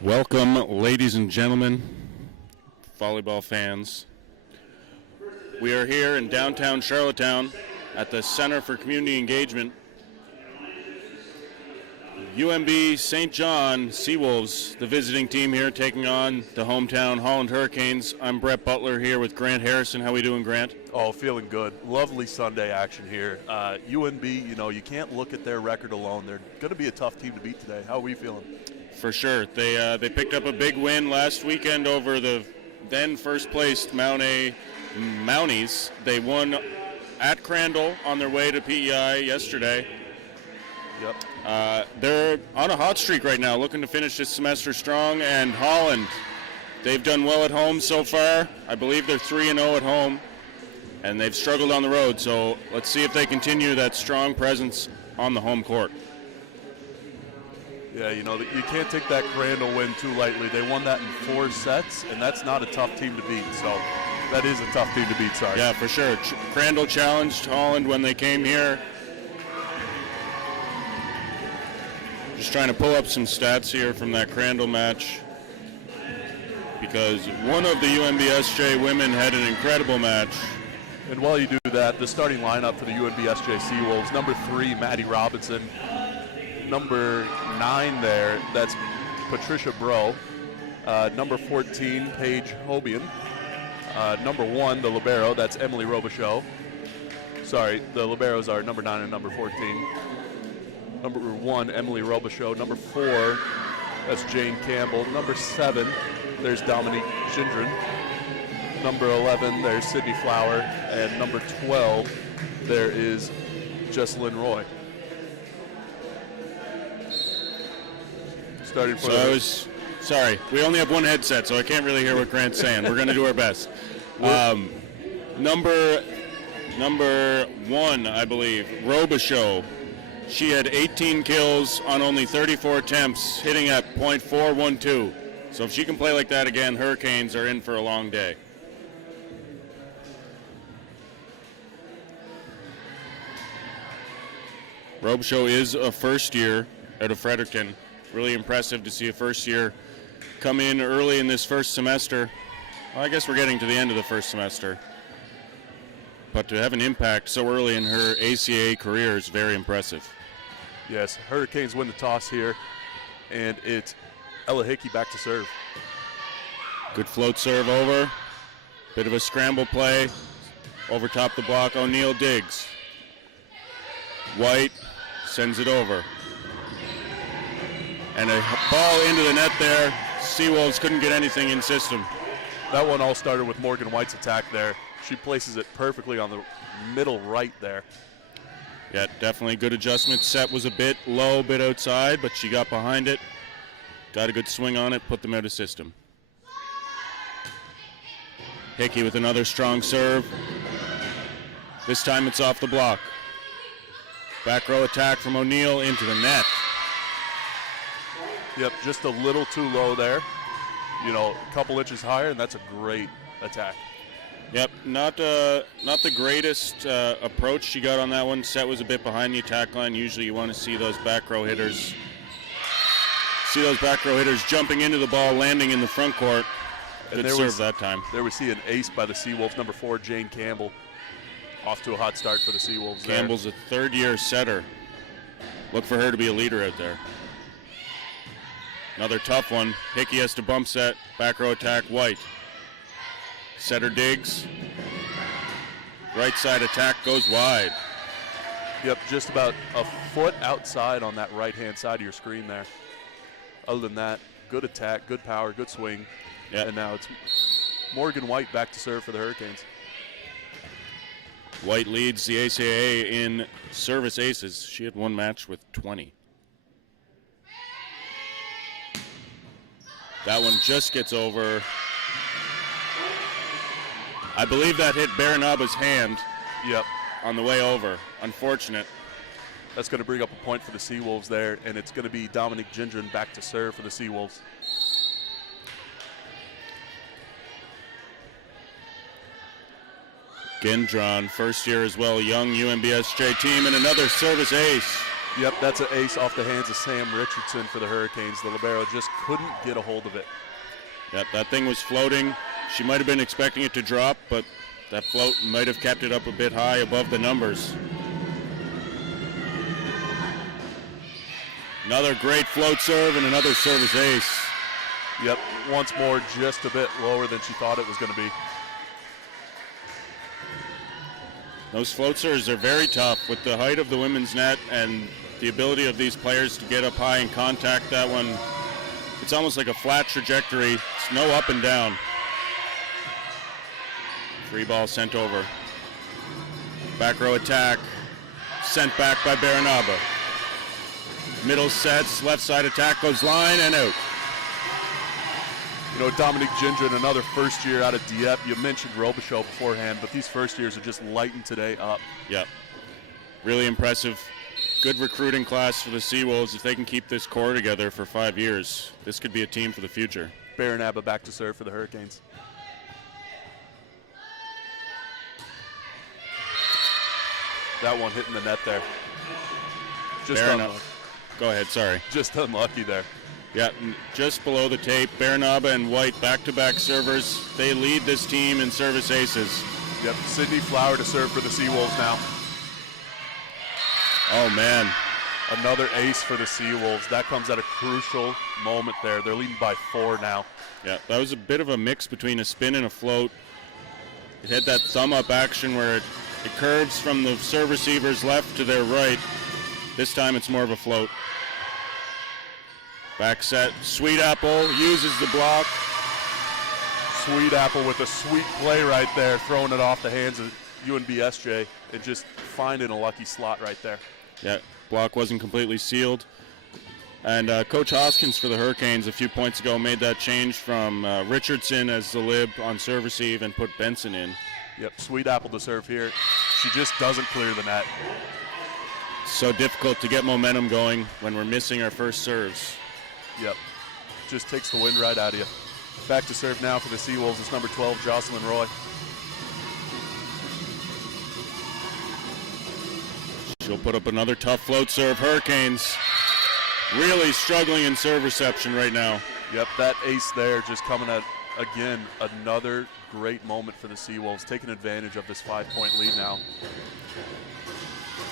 Welcome, ladies and gentlemen, volleyball fans. We are here in downtown Charlottetown at the Center for Community Engagement. UNB St. John Seawolves, the visiting team here, taking on the hometown Holland Hurricanes. I'm Brett Butler here with Grant Harrison. How we doing, Grant? Oh, feeling good. Lovely Sunday action here. UNB, you can't look at their record alone. They're going to be a tough team to beat today. How are we feeling? For sure. They picked up a big win last weekend over the then first-placed Mounties. They won at Crandall on their way to PEI yesterday. Yep. They're on a hot streak right now, looking to finish this semester strong. And Holland, they've done well at home so far. I believe they're 3-0 at home, and they've struggled on the road. So let's see if they continue that strong presence on the home court. Yeah, you can't take that Crandall win too lightly. They won that in 4 sets, and that's not a tough team to beat. So that is a tough team to beat, sorry. Yeah, for sure. Crandall challenged Holland when they came here. Just trying to pull up some stats here from that Crandall match, because one of the UNBSJ women had an incredible match. And while you do that, the starting lineup for the UNBSJ Seawolves, number 3, Maddie Robinson. Number 9 there, that's Patricia Bro. Number 14, Paige Hobian. Number 1, the libero, that's Emily Robichaud. Sorry, the liberos are number 9 and number 14. Number 1, Emily Robichaud. Number 4, that's Jane Campbell. Number 7, there's Dominique Gindren. Number 11, there's Sydney Flower. And number 12, there is Jessalyn Roy. Sorry, we only have one headset, so I can't really hear what Grant's saying. We're going to do our best. Number 1, I believe, Robichaud. She had 18 kills on only 34 attempts, hitting at .412. So if she can play like that again, Hurricanes are in for a long day. Robichaud is a first year out of Fredericton. Really impressive to see a first year come in early in this first semester. Well, I guess we're getting to the end of the first semester. But to have an impact so early in her ACAA career is very impressive. Yes, Hurricanes win the toss here, and it's Ella Hickey back to serve. Good float serve over. Bit of a scramble play. Over top the block, O'Neill digs. White sends it over. And a ball into the net there. Seawolves couldn't get anything in system. That one all started with Morgan White's attack there. She places it perfectly on the middle right there. Yeah, definitely good adjustment. Set was a bit low, a bit outside, but she got behind it. Got a good swing on it, put them out of system. Hickey with another strong serve. This time it's off the block. Back row attack from O'Neill into the net. Yep, just a little too low there. A couple inches higher, and that's a great attack. Yep, not the greatest approach she got on that one. Set was a bit behind the attack line. Usually you want to see those back row hitters. Jumping into the ball, landing in the front court. Good serve that time. There we see an ace by the Seawolves, number 4, Jane Campbell. Off to a hot start for the Seawolves. Campbell's a third-year setter. Look for her to be a leader out there. Another tough one. Hickey has to bump set. Back row attack, White. Setter digs. Right side attack goes wide. Yep, just about a foot outside on that right-hand side of your screen there. Other than that, good attack, good power, good swing. Yep. And now it's Morgan White back to serve for the Hurricanes. White leads the ACAA in service aces. She had one match with 20. That one just gets over. I believe that hit Baranaba's hand. Yep. On the way over. Unfortunate. That's going to bring up a point for the Seawolves there, and it's going to be Dominique Gindren back to serve for the Seawolves. Gendron, first year as well, young UNBSJ team, and another service ace. Yep, that's an ace off the hands of Sam Richardson for the Hurricanes. The libero just couldn't get a hold of it. Yep, that thing was floating. She might have been expecting it to drop, but that float might have kept it up a bit high above the numbers. Another great float serve and another service ace. Yep, once more just a bit lower than she thought it was going to be. Those float serves are very tough with the height of the women's net and the ability of these players to get up high and contact that one. It's almost like a flat trajectory. It's no up and down. Free ball sent over. Back row attack. Sent back by Baranaba. Middle sets, left side attack goes line and out. You know, Dominique Gindren, another first year out of Dieppe. You mentioned Robichaud beforehand, but these first years are just lighting today up. Yep. Really impressive. Good recruiting class for the Seawolves. If they can keep this core together for 5 years, this could be a team for the future. Baranaba back to serve for the Hurricanes. That one hitting the net there. Just unlucky. Go ahead, sorry. Just unlucky there. Yeah, just below the tape, Baranaba and White back-to-back servers. They lead this team in service aces. Yep, Sydney Flower to serve for the Seawolves now. Oh, man. Another ace for the Seawolves. That comes at a crucial moment there. They're leading by 4 now. Yeah, that was a bit of a mix between a spin and a float. It had that thumb-up action where it curves from the serve receiver's left to their right. This time it's more of a float. Back set, Sweet Apple uses the block. Sweet Apple with a sweet play right there, throwing it off the hands of UNBSJ and just finding a lucky slot right there. Yeah, block wasn't completely sealed. And Coach Hoskins for the Hurricanes a few points ago made that change from Richardson as the lib on serve receive and put Benson in. Yep, Sweet Apple to serve here. She just doesn't clear the net. So difficult to get momentum going when we're missing our first serves. Yep, just takes the wind right out of you. Back to serve now for the Seawolves. It's number 12, Jocelyn Roy. She'll put up another tough float serve. Hurricanes really struggling in serve reception right now. Yep, that ace there just coming at, again, another great moment for the Seawolves, taking advantage of this 5-point lead now.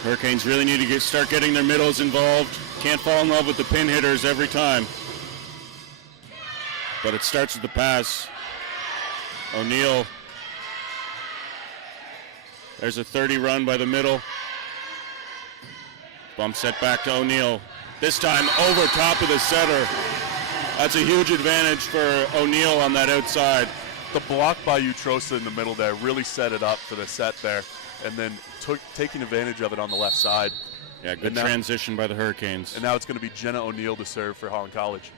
Hurricanes really need to start getting their middles involved. Can't fall in love with the pin hitters every time. But it starts with the pass. O'Neill. There's a 30 run by the middle. Bump set back to O'Neill. This time over top of the setter. That's a huge advantage for O'Neill on that outside. The block by Utrosa in the middle there really set it up for the set there, and then taking advantage of it on the left side. Yeah, good transition by the Hurricanes. And now it's going to be Jenna O'Neill to serve for Holland College.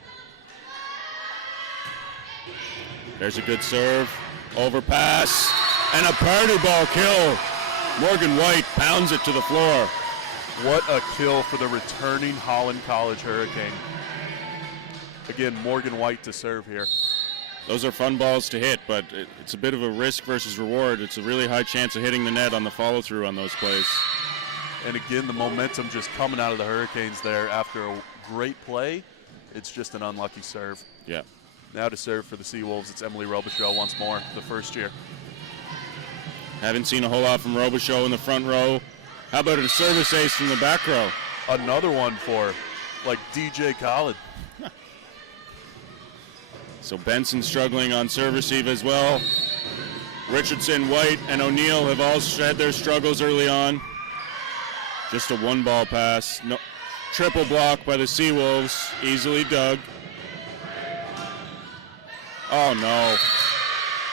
There's a good serve, overpass, and a party ball kill. Morgan White pounds it to the floor. What a kill for the returning Holland College Hurricane. Again, Morgan White to serve here. Those are fun balls to hit, but it's a bit of a risk versus reward. It's a really high chance of hitting the net on the follow-through on those plays. And again, the momentum just coming out of the Hurricanes there after a great play. It's just an unlucky serve. Yeah. Now to serve for the Seawolves, it's Emily Robichaud once more, the first year. Haven't seen a whole lot from Robichaud in the front row. How about a service ace from the back row? Another one for, like, DJ Khaled. So Benson struggling on serve receive as well. Richardson, White, and O'Neill have all had their struggles early on. Just a one-ball pass. No, triple block by the Seawolves, easily dug. Oh no.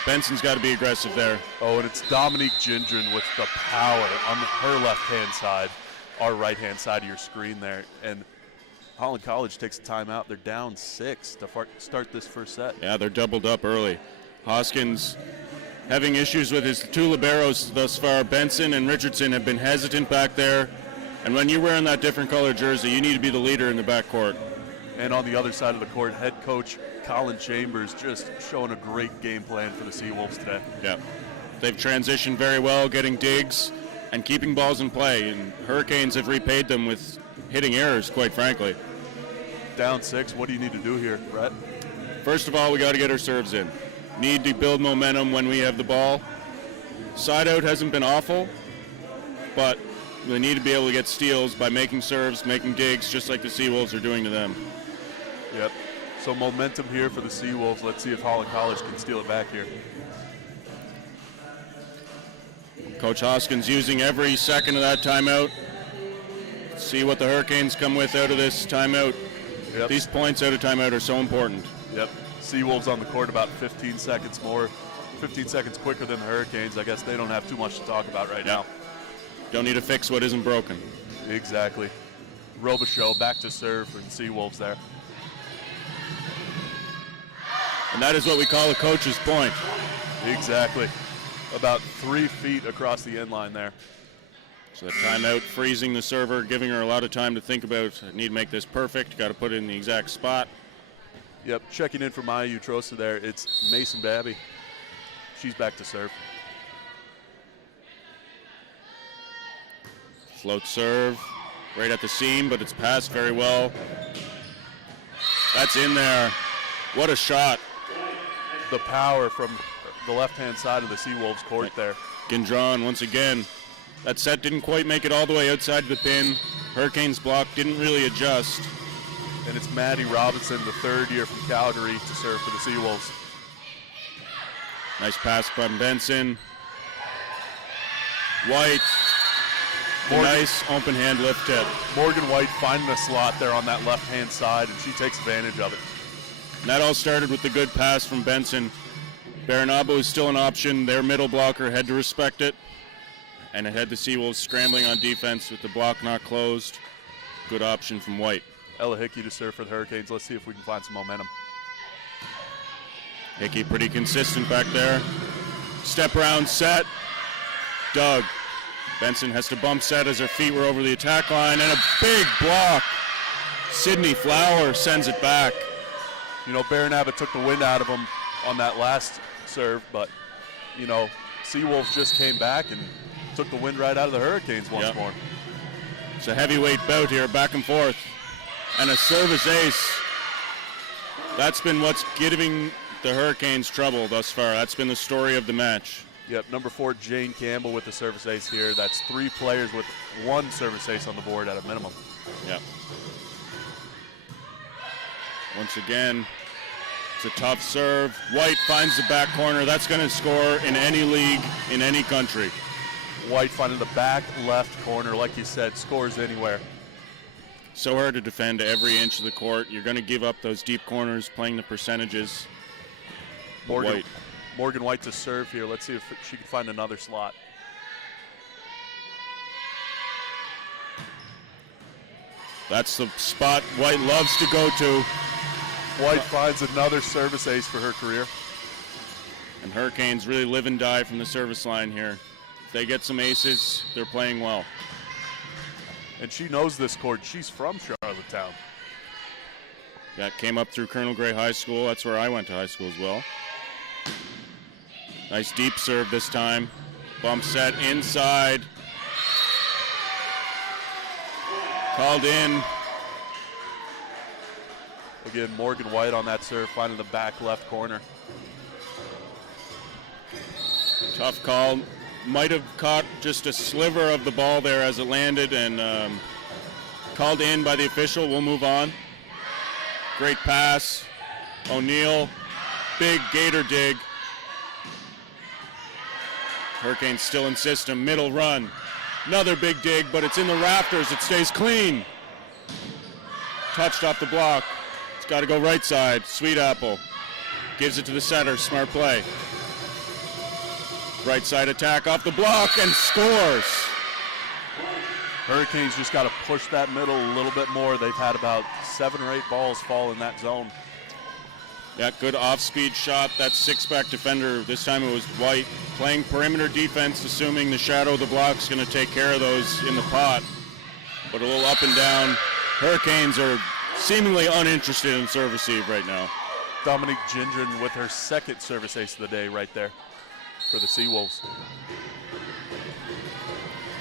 Benson's got to be aggressive there. Oh, and it's Dominique Gindren with the power on her left-hand side, our right-hand side of your screen there. And Holland College takes a timeout. They're down 6 to start this first set. Yeah, they're doubled up early. Hoskins having issues with his two liberos thus far. Benson and Richardson have been hesitant back there. And when you're wearing that different color jersey, you need to be the leader in the backcourt. And on the other side of the court, head coach Colin Chambers just showing a great game plan for the Seawolves today. Yeah, they've transitioned very well, getting digs and keeping balls in play. And Hurricanes have repaid them with hitting errors, quite frankly. Down 6, what do you need to do here, Brett? First of all, we got to get our serves in. Need to build momentum when we have the ball. Side out hasn't been awful, but we need to be able to get steals by making serves, making digs, just like the Seawolves are doing to them. Yep. So momentum here for the Seawolves. Let's see if Holland College can steal it back here. Coach Hoskins using every second of that timeout. See what the Hurricanes come with out of this timeout. Yep. These points out of timeout are so important. Yep. Seawolves on the court about 15 seconds more, 15 seconds quicker than the Hurricanes. I guess they don't have too much to talk about right now. Don't need to fix what isn't broken. Exactly. Robichaux back to serve for the Seawolves there. And that is what we call a coach's point. Exactly. About 3 feet across the end line there. So the timeout freezing the server, giving her a lot of time to think about, I need to make this perfect, got to put it in the exact spot. Yep, checking in for Maya Utrosa there, it's Mason Babby. She's back to serve. Float serve, right at the seam, but it's passed very well. That's in there. What a shot. The power from the left-hand side of the Seawolves court there. Gendron once again. That set didn't quite make it all the way outside the pin. Hurricanes block didn't really adjust. And it's Maddie Robinson, the third year from Calgary, to serve for the Seawolves. Nice pass from Benson. White. Nice open hand lift tip. Morgan White finding a slot there on that left-hand side, and she takes advantage of it. And that all started with the good pass from Benson. Baranabo is still an option. Their middle blocker had to respect it. And it had the Seawolves scrambling on defense with the block not closed. Good option from White. Ella Hickey to serve for the Hurricanes. Let's see if we can find some momentum. Hickey pretty consistent back there. Step around set. Doug. Benson has to bump set as her feet were over the attack line, and a big block. Sydney Flower sends it back. You know, Baranaba took the wind out of him on that last serve, but, you know, Seawolves just came back and took the wind right out of the Hurricanes once more. It's a heavyweight bout here, back and forth. And a service ace. That's been what's giving the Hurricanes trouble thus far. That's been the story of the match. Yep, number 4, Jane Campbell with the service ace here. That's 3 players with 1 service ace on the board at a minimum. Yep. Once again, it's a tough serve. White finds the back corner. That's going to score in any league, in any country. White finding the back left corner, like you said, scores anywhere. So hard to defend every inch of the court. You're going to give up those deep corners, playing the percentages. Morgan White to serve here. Let's see if she can find another slot. That's the spot White loves to go to. White finds another service ace for her career. And Hurricanes really live and die from the service line here. If they get some aces, they're playing well. And she knows this court. She's from Charlottetown. Yeah, came up through Colonel Gray High School. That's where I went to high school as well. Nice deep serve this time. Bump set inside. Called in. Again, Morgan White on that serve, finding the back left corner. Tough call. Might have caught just a sliver of the ball there as it landed, and called in by the official. We'll move on. Great pass. O'Neill, big gator dig. Hurricanes still in system, middle run. Another big dig, but it's in the rafters. It stays clean. Touched off the block. It's got to go right side. Sweet Apple gives it to the setter. Smart play. Right side attack off the block and scores. Hurricanes just got to push that middle a little bit more. They've had about 7 or 8 balls fall in that zone. Yeah, good off-speed shot. That 6-back defender, this time it was White, playing perimeter defense, assuming the shadow of the block is going to take care of those in the pot. But a little up and down. Hurricanes are seemingly uninterested in serve receive right now. Dominique Gindren with her 2nd service ace of the day right there for the Seawolves.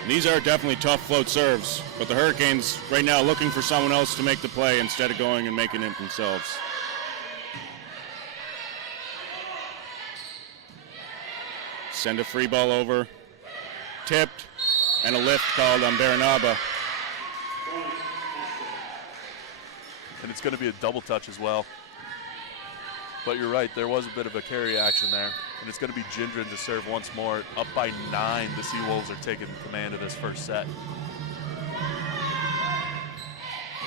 And these are definitely tough float serves, but the Hurricanes right now looking for someone else to make the play instead of going and making it themselves. Send a free ball over, tipped, and a lift called on Baranaba. And it's going to be a double touch as well. But you're right, there was a bit of a carry action there. And it's going to be Gendron to serve once more. Up by 9, the Seawolves are taking command of this first set.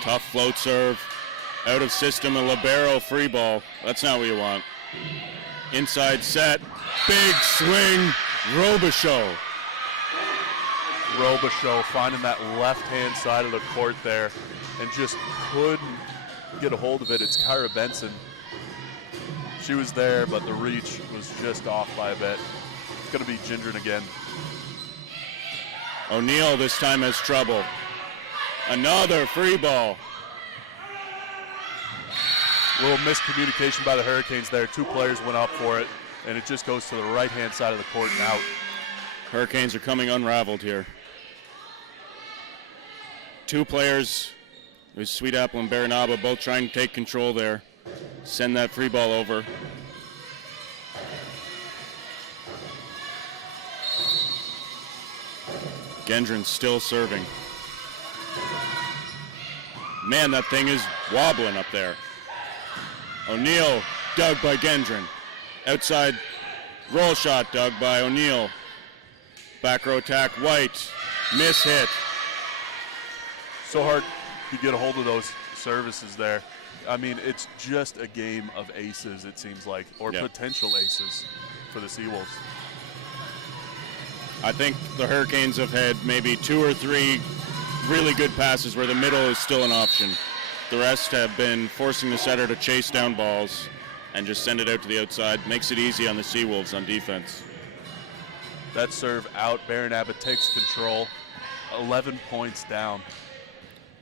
Tough float serve, out of system, a libero free ball. That's not what you want. Inside set, big swing, Robichaud. Robichaud finding that left-hand side of the court there and just couldn't get a hold of it. It's Kyra Benson. She was there, but the reach was just off by a bit. It's going to be Gendron again. O'Neill this time has trouble. Another free ball. A little miscommunication by the Hurricanes there. 2 players went up for it, and it just goes to the right-hand side of the court and out. Hurricanes are coming unraveled here. 2 players, it was Sweet Apple and Baranaba, both trying to take control there. Send that free ball over. Gendron still serving. Man, that thing is wobbling up there. O'Neill dug by Gendron. Outside roll shot dug by O'Neill. Back row attack, White. Miss hit. So hard to get a hold of those services there. I mean, it's just a game of aces, it seems like, or potential aces for the Seawolves. I think the Hurricanes have had maybe 2 or 3 really good passes where the middle is still an option. The rest have been forcing the setter to chase down balls and just send it out to the outside. Makes it easy on the Seawolves on defense. That serve out, Baranaba takes control, 11 points down.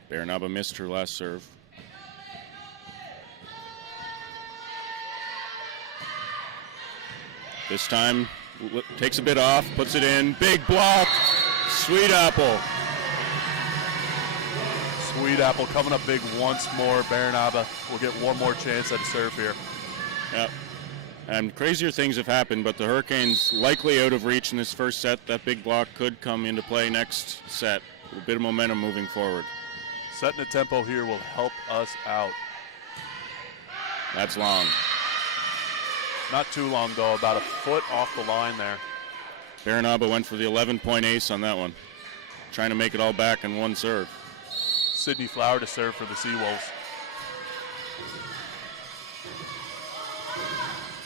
Baranaba missed her last serve. This time, takes a bit off, puts it in, big block, Sweet Apple. Sweet Apple coming up big once more. Baranaba will get one more chance at a serve here. Yep. And crazier things have happened, but the Hurricanes likely out of reach in this first set. That big block could come into play next set. A bit of momentum moving forward. Setting the tempo here will help us out. That's long. Not too long, though, about a foot off the line there. Baranaba went for the 11-point ace on that one. Trying to make it all back in one serve. Sydney Flower to serve for the Seawolves.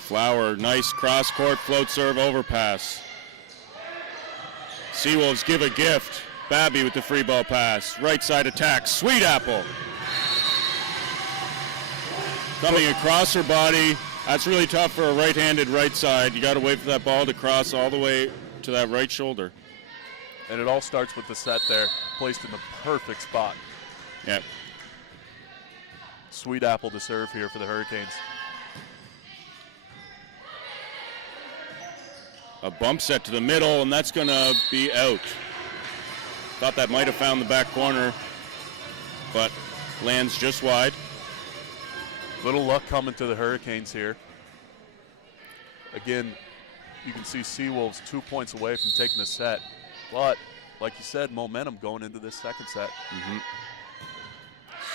Flower, nice cross-court float serve overpass. Seawolves give a gift. Babby with the free ball pass. Right side attack, Sweet Apple. Coming across her body. That's really tough for a right-handed right side. You got to wait for that ball to cross all the way to that right shoulder. And it all starts with the set there, placed in the perfect spot. Yep. Sweet Apple to serve here for the Hurricanes. A bump set to the middle, and that's going to be out. Thought that might have found the back corner, but lands just wide. Little luck coming to the Hurricanes here. Again, you can see Seawolves 2 points away from taking the set. But, like you said, momentum going into this second set. Mm-hmm.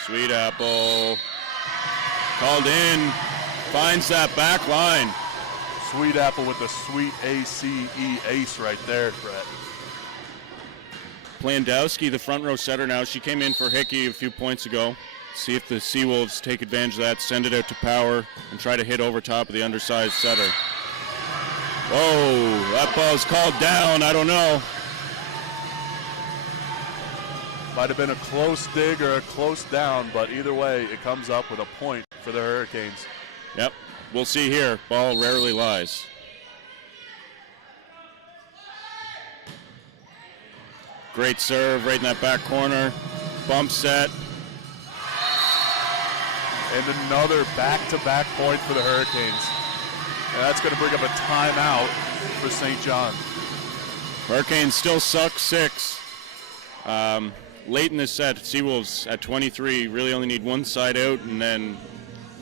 Sweet Apple called in, finds that back line. Sweet Apple with the sweet ACE ace right there, Brett. Plandowski, the front row setter now. She came in for Hickey a few points ago. See if the Seawolves take advantage of that, send it out to Power, and try to hit over top of the undersized setter. Whoa, that ball's called down, I don't know. Might have been a close dig or a close down, but either way, it comes up with a point for the Hurricanes. Yep, we'll see here. Ball rarely lies. Great serve right in that back corner. Bump set. And another back-to-back point for the Hurricanes. And that's going to bring up a timeout for St. John. Hurricanes still suck 6. Late in this set, Seawolves at 23 really only need one side out, and then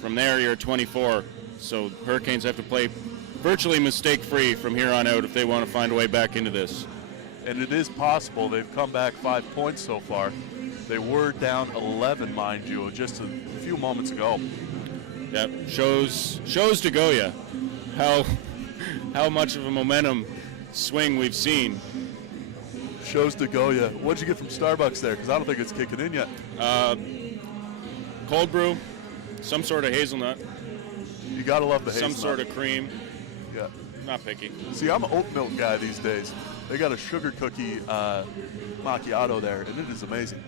from there you're at 24. So Hurricanes have to play virtually mistake-free from here on out if they want to find a way back into this. And it is possible. They've come back 5 points so far. They were down 11, mind you, just a few moments ago. Yeah, shows to Goya how much of a momentum swing we've seen. Shows to Goya. What'd you get from Starbucks there? Because I don't think it's kicking in yet. Cold brew, some sort of hazelnut. You gotta love the hazelnut. Some sort of cream. Yeah. Not picky. See, I'm an oat milk guy these days. They got a sugar cookie macchiato there, and it is amazing.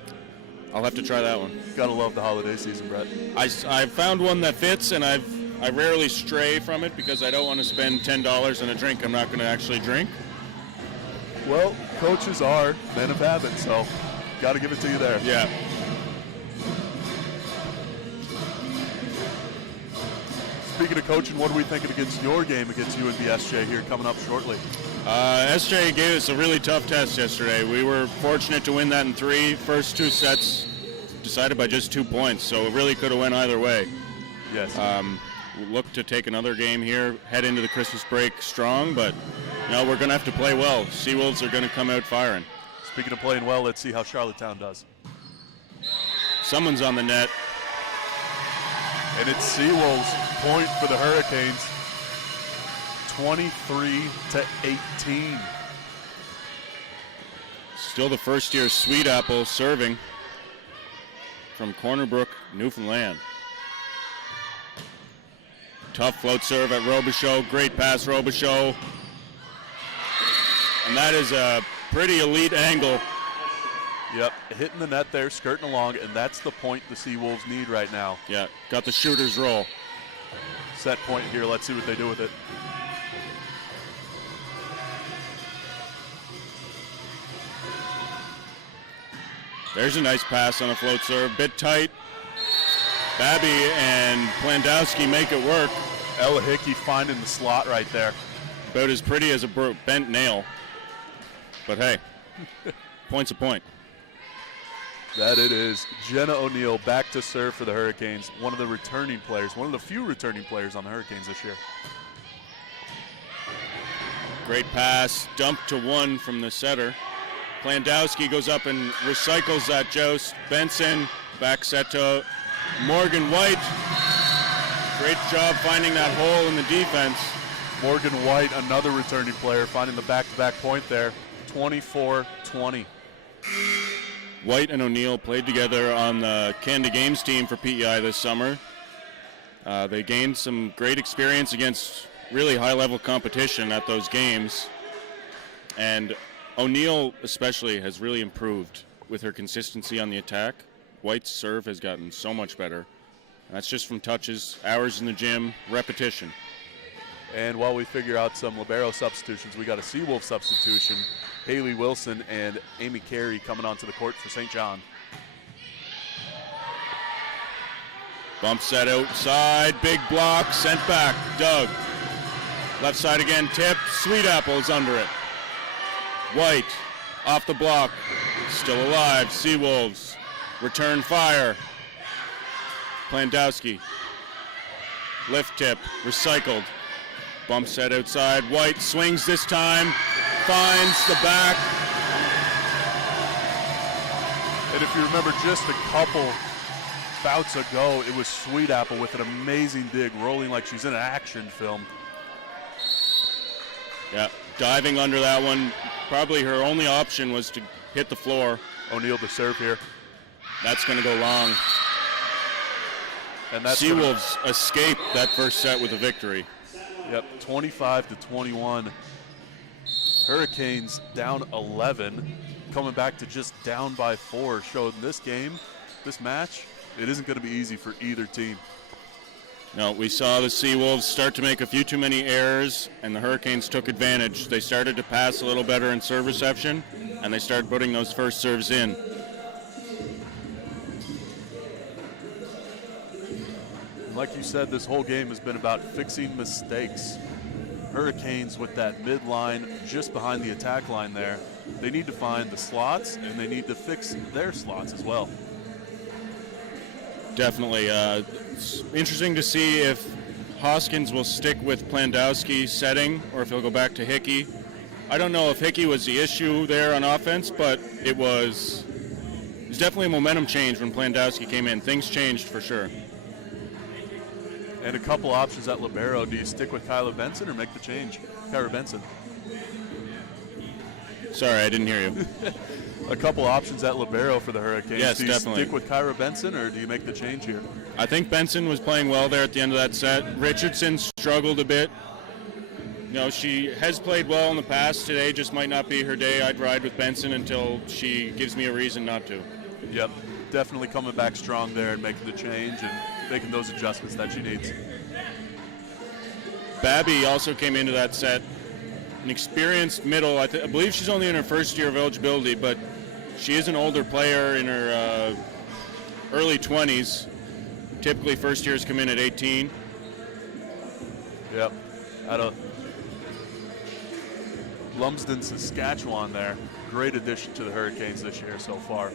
I'll have to try that one. Gotta love the holiday season, Brett. I found one that fits, and I rarely stray from it because I don't want to spend $10 on a drink I'm not going to actually drink. Well, coaches are men of habit, so got to give it to you there. Yeah. Speaking of coaching, what are we thinking against your game against UNBSJ here coming up shortly? SJ gave us a really tough test yesterday. We were fortunate to win that in 3. First 2 sets decided by just 2 points, so it really could have went either way. Yes. We'll look to take another game here, head into the Christmas break strong, but we're going to have to play well. Seawolves are going to come out firing. Speaking of playing well, let's see how Charlottetown does. Someone's on the net. And it's Seawolves' point for the Hurricanes. 23-18. Still the first-year Sweet Apple serving from Corner Brook, Newfoundland. Tough float serve at Robichaud. Great pass, Robichaud. And that is a pretty elite angle. Yep, hitting the net there, skirting along, and that's the point the Seawolves need right now. Yeah, got the shooter's roll. Set point here. Let's see what they do with it. There's a nice pass on a float serve. Bit tight. Babby and Plandowski make it work. Ella Hickey finding the slot right there. About as pretty as a bent nail. But hey, point's a point. That it is. Jenna O'Neill back to serve for the Hurricanes. One of the returning players, one of the few returning players on the Hurricanes this year. Great pass, dumped to 1 from the setter. Plandowski goes up and recycles that joust. Benson, back set to Morgan White. Great job finding that hole in the defense. Morgan White, another returning player, finding the back-to-back point there. 24-20. White and O'Neill played together on the Canada Games team for PEI this summer. They gained some great experience against really high-level competition at those games. And O'Neill especially has really improved with her consistency on the attack. White's serve has gotten so much better. And that's just from touches, hours in the gym, repetition. And while we figure out some libero substitutions, we got a Seawolf substitution. Haley Wilson and Amy Carey coming onto the court for St. John. Bump set outside, big block, sent back, Doug. Left side again, tip, Sweet Apple's under it. White, off the block, still alive, Seawolves. Return fire. Plandowski. Lift tip, recycled. Bump set outside, White swings this time, finds the back. And if you remember just a couple bouts ago, it was Sweet Apple with an amazing dig, rolling like she's in an action film. Yeah, diving under that one. Probably her only option was to hit the floor. O'Neill to serve here. That's going to go long. And that's Seawolves escape that first set with a victory. Yep, 25-21. Hurricanes down 11, coming back to just down by 4. Showed in this game, this match, it isn't going to be easy for either team. No, we saw the Seawolves start to make a few too many errors, and the Hurricanes took advantage. They started to pass a little better in serve reception, and they started putting those first serves in. Like you said, this whole game has been about fixing mistakes. Hurricanes with that midline just behind the attack line there. they need to find the slots, and they need to fix their slots as well. Definitely. It's interesting to see if Hoskins will stick with Plandowski's setting or if he'll go back to Hickey. I don't know if Hickey was the issue there on offense, but it was definitely a momentum change when Plandowski came in. Things changed for sure. And a couple options at libero. Do you stick with Kyra Benson or make the change? Kyra Benson. Sorry, I didn't hear you. A couple options at libero for the Hurricanes. Yes, do you definitely. stick with Kyra Benson or do you make the change here? I think Benson was playing well there at the end of that set. Richardson struggled a bit. You know, she has played well in the past. Today just might not be her day. I'd ride with Benson until she gives me a reason not to. Yep, definitely coming back strong there and making the change and making those adjustments that she needs. Babby also came into that set. An experienced middle. I believe she's only in her first year of eligibility, but she is an older player in her early 20s. Typically first years come in at 18. Yep, out of Lumsden, Saskatchewan there. Great addition to the Hurricanes this year so far.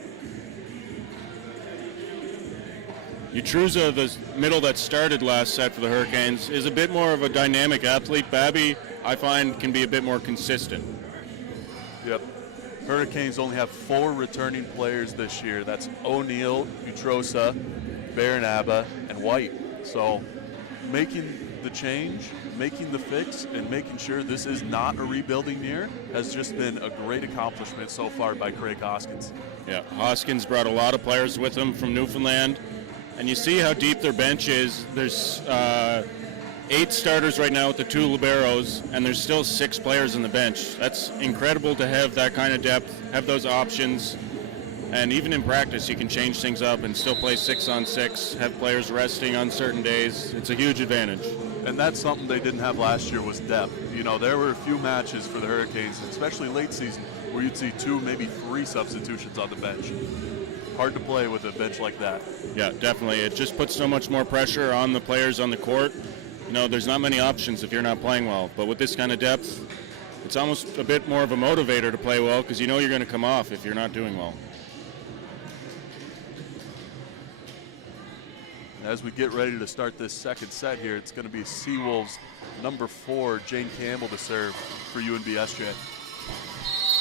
Utruza, the middle that started last set for the Hurricanes, is a bit more of a dynamic athlete. Babby, I find, can be a bit more consistent. Yep. Hurricanes only have 4 returning players this year. That's O'Neill, Utrosa, Baranaba, and White. So making the change, making the fix, and making sure this is not a rebuilding year has just been a great accomplishment so far by Craig Hoskins. Yeah, Hoskins brought a lot of players with him from Newfoundland. And you see how deep their bench is. There's 8 starters right now with the 2 liberos, and there's still 6 players on the bench. That's incredible to have that kind of depth, have those options. And even in practice, you can change things up and still play 6-on-6, have players resting on certain days. It's a huge advantage. And that's something they didn't have last year was depth. You know, there were a few matches for the Hurricanes, especially late season, where you'd see 2, maybe 3 substitutions on the bench. Hard to play with a bench like that. Yeah, definitely. It just puts so much more pressure on the players on the court. You know, there's not many options if you're not playing well. But with this kind of depth, it's almost a bit more of a motivator to play well because you know you're going to come off if you're not doing well. As we get ready to start this second set here, it's going to be Seawolves number 4, Jane Campbell, to serve for UNBSJ.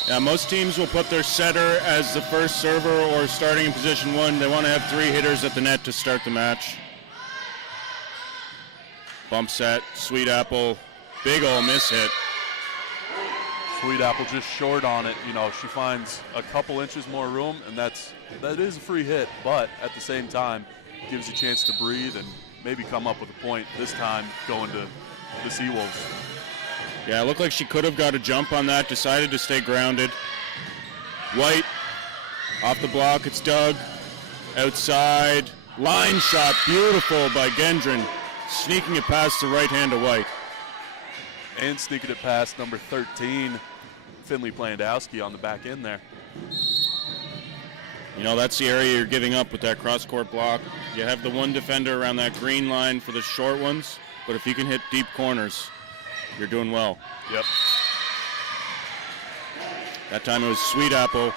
Yeah, most teams will put their setter as the first server or starting in position 1. They want to have 3 hitters at the net to start the match. Bump set, Sweet Apple, big ol' miss hit. Sweet Apple just short on it. You know, she finds a couple inches more room, and that is a free hit, but at the same time, gives you a chance to breathe and maybe come up with a point, this time going to the Seawolves. Yeah, it looked like she could have got a jump on that, decided to stay grounded. White, off the block, it's Doug. Outside, line shot, beautiful by Gendron, sneaking it past the right hand of White. And sneaking it past number 13, Finley Plandowski on the back end there. You know, that's the area you're giving up with that cross-court block. You have the one defender around that green line for the short ones, but if you can hit deep corners, you're doing well. Yep. That time it was Sweet Apple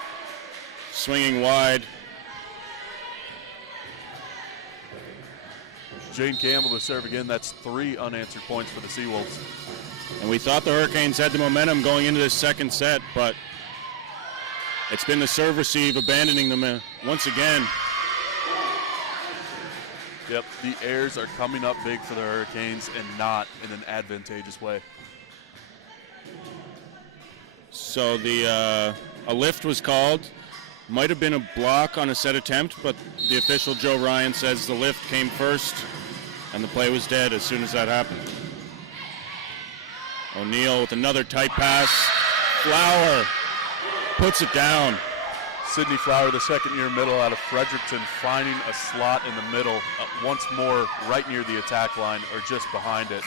swinging wide. Jane Campbell to serve again. That's 3 unanswered points for the Seawolves. And we thought the Hurricanes had the momentum going into this second set, but it's been the serve receive abandoning them once again. Yep, the airs are coming up big for the Hurricanes and not in an advantageous way. So a lift was called. Might have been a block on a set attempt, but the official, Joe Ryan, says the lift came first and the play was dead as soon as that happened. O'Neill with another tight pass. Flower puts it down. Sydney Flower, the second-year middle out of Fredericton, finding a slot in the middle, once more right near the attack line or just behind it.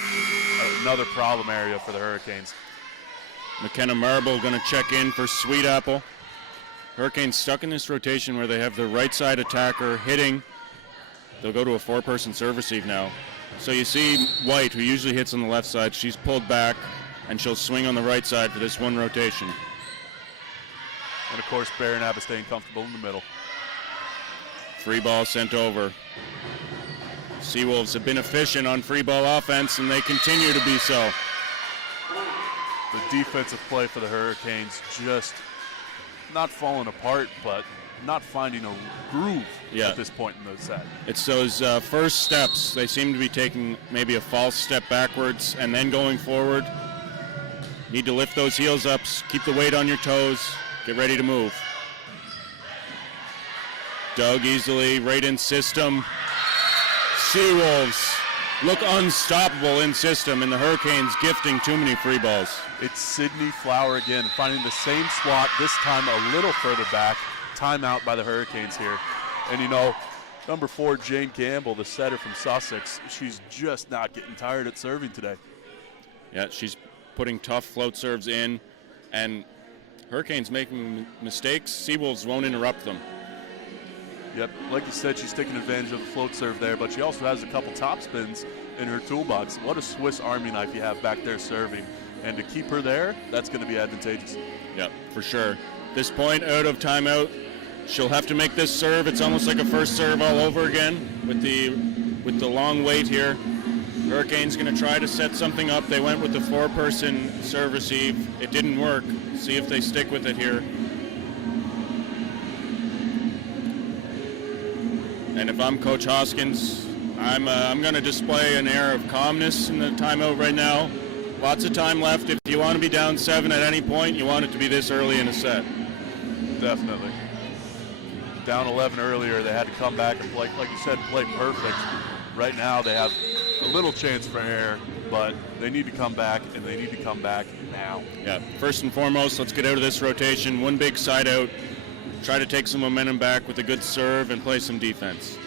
Another problem area for the Hurricanes. McKenna Marble going to check in for Sweet Apple. Hurricanes stuck in this rotation where they have the right side attacker hitting. They'll go to a 4-person serve receive now. So you see White, who usually hits on the left side, she's pulled back and she'll swing on the right side for this one rotation. And, of course, Barron staying comfortable in the middle. Free ball sent over. Seawolves have been efficient on free ball offense, and they continue to be so. The defensive play for the Hurricanes just not falling apart, but not finding a groove at this point in the set. It's those first steps. They seem to be taking maybe a false step backwards and then going forward. Need to lift those heels up, keep the weight on your toes, get ready to move. Dug easily, right in system. Seawolves look unstoppable in system, and the Hurricanes gifting too many free balls. It's Sydney Flower again, finding the same slot, this time a little further back. Timeout by the Hurricanes here. And you know, number 4, Jane Campbell, the setter from Sussex, she's just not getting tired at serving today. Yeah, she's putting tough float serves in, and Hurricanes making mistakes, Seawolves won't interrupt them. Yep, like you said, she's taking advantage of the float serve there, but she also has a couple top spins in her toolbox. What a Swiss Army knife you have back there serving. And to keep her there, that's going to be advantageous. Yep, for sure. This point out of timeout, she'll have to make this serve. It's almost like a first serve all over again with the long wait here. Hurricanes going to try to set something up. They went with the 4-person serve receive. It didn't work. See if they stick with it here. And if I'm Coach Hoskins, I'm going to display an air of calmness in the timeout right now. Lots of time left. If you want to be down 7 at any point, you want it to be this early in a set. Definitely. Down 11 earlier, they had to come back and play, like you said, play perfect. Right now, they have a little chance for error, but they need to come back, and they need to come back now. Yeah, first and foremost, let's get out of this rotation. One big side out. Try to take some momentum back with a good serve and play some defense.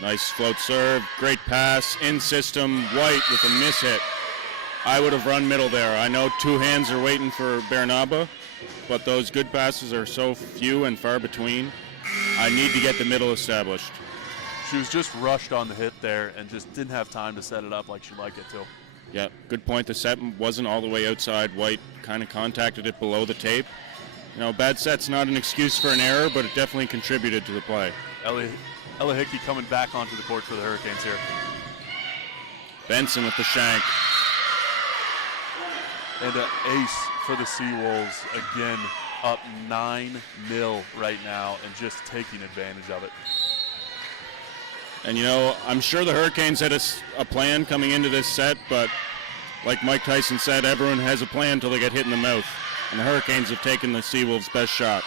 Nice float serve, great pass, in system, White with a miss hit. I would have run middle there. I know 2 hands are waiting for Bernaba, but those good passes are so few and far between. I need to get the middle established. She was just rushed on the hit there and just didn't have time to set it up like she'd like it to. Yeah, good point. The set wasn't all the way outside. White kind of contacted it below the tape. You know, bad set's not an excuse for an error, but it definitely contributed to the play. Ella Hickey coming back onto the court for the Hurricanes here. Benson with the shank. And an ace for the Seawolves, again, up 9-0 right now and just taking advantage of it. And, you know, I'm sure the Hurricanes had a plan coming into this set, but like Mike Tyson said, everyone has a plan until they get hit in the mouth. And the Hurricanes have taken the Seawolves' best shot.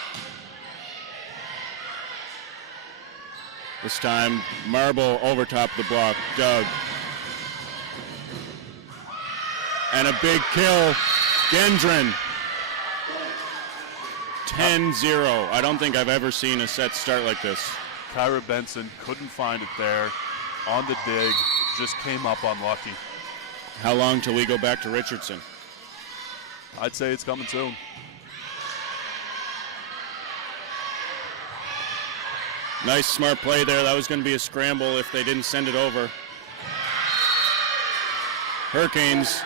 This time, Marble over top the block, Doug. And a big kill, Gendron. 10-0. I don't think I've ever seen a set start like this. Kyra Benson couldn't find it there on the dig, just came up unlucky. How long till we go back to Richardson? I'd say it's coming soon. Nice smart play there. That was going to be a scramble if they didn't send it over. Hurricanes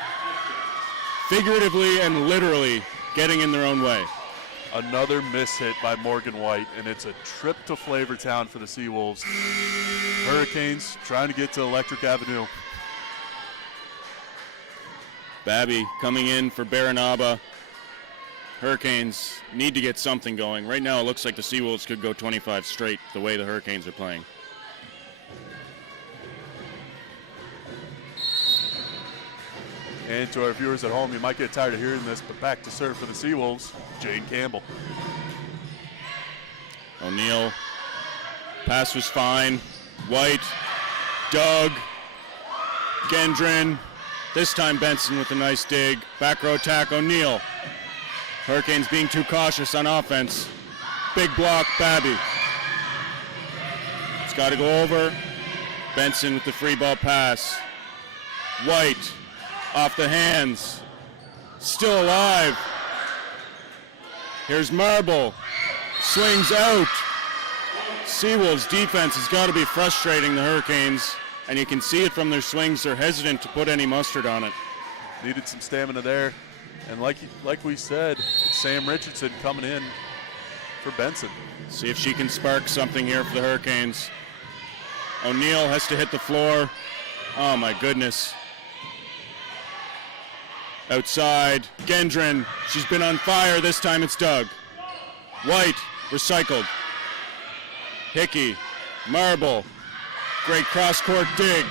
figuratively and literally getting in their own way. Another miss hit by Morgan White, and it's a trip to Flavortown for the Seawolves. Hurricanes trying to get to Electric Avenue. Babby coming in for Baranaba. Hurricanes need to get something going. Right now it looks like the Seawolves could go 25 straight the way the Hurricanes are playing. And to our viewers at home, you might get tired of hearing this, but back to serve for the Seawolves, Jane Campbell. O'Neill, pass was fine. White, Doug, Gendron. This time Benson with a nice dig. Back row attack, O'Neill. Hurricanes being too cautious on offense. Big block, Babby. It's got to go over. Benson with the free ball pass. White. Off the hands, still alive. Here's Marble, swings out. Seawolves defense has got to be frustrating the Hurricanes, and you can see it from their swings. They're hesitant to put any mustard on it. Needed some stamina there. And like we said, it's Sam Richardson coming in for Benson. See if she can spark something here for the Hurricanes. O'Neill has to hit the floor. Oh my goodness. Outside, Gendron, she's been on fire. This time it's Doug. White, recycled. Hickey, Marble, great cross-court dig.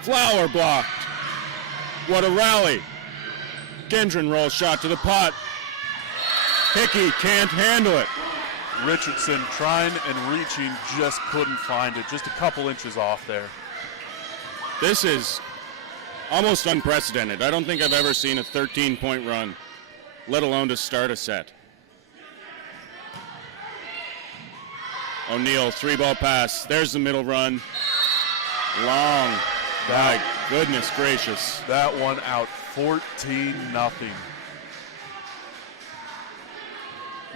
Flower blocked. What a rally. Gendron rolls shot to the pot. Hickey can't handle it. Richardson trying and reaching, just couldn't find it. Just a couple inches off there. This is almost unprecedented. I don't think I've ever seen a 13-point run, let alone to start a set. O'Neill, 3-ball pass. There's the middle run. Long. My goodness gracious. That one out 14-0.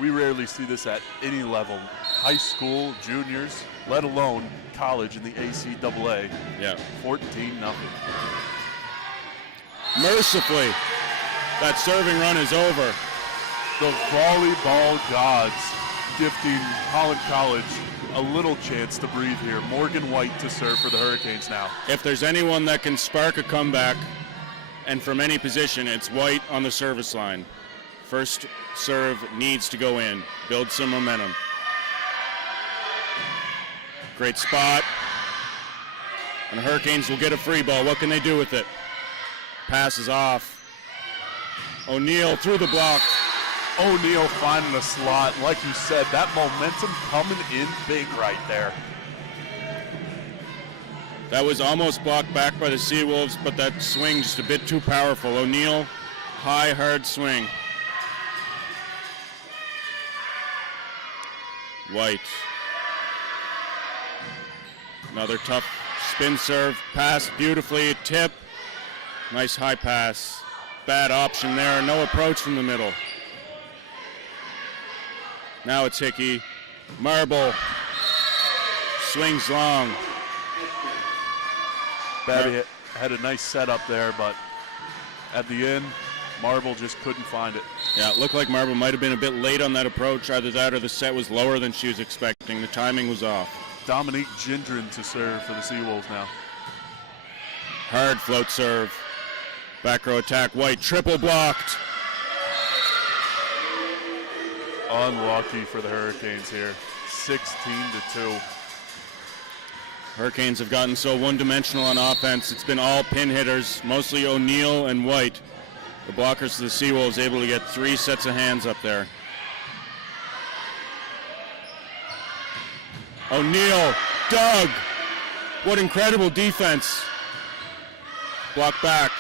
We rarely see this at any level. High school, juniors, let alone college in the ACAA. Yeah. 14-0. Mercifully, that serving run is over. The volleyball gods gifting Holland College a little chance to breathe here. Morgan White to serve for the Hurricanes now. If there's anyone that can spark a comeback, and from any position, it's White on the service line. First serve needs to go in, build some momentum. Great spot. And the Hurricanes will get a free ball. What can they do with it? Passes off. O'Neill through the block. O'Neill finding a slot. Like you said, that momentum coming in big right there. That was almost blocked back by the Seawolves, but that swing just a bit too powerful. O'Neill, high, hard swing. White. Another tough spin serve. Pass beautifully. Tip. Nice high pass. Bad option there. No approach from the middle. Now it's Hickey. Marble. Swings long. Babby had a nice setup there, but at the end, Marble just couldn't find it. Yeah, it looked like Marble might have been a bit late on that approach. Either that or the set was lower than she was expecting. The timing was off. Dominique Gendron to serve for the Seawolves now. Hard float serve. Back row attack. White triple blocked. Unlucky for the Hurricanes here. 16-2. Hurricanes have gotten so one-dimensional on offense. It's been all pin hitters, mostly O'Neill and White. The blockers of the Seawolves able to get 3 sets of hands up there. O'Neill, Doug, what incredible defense. Block back.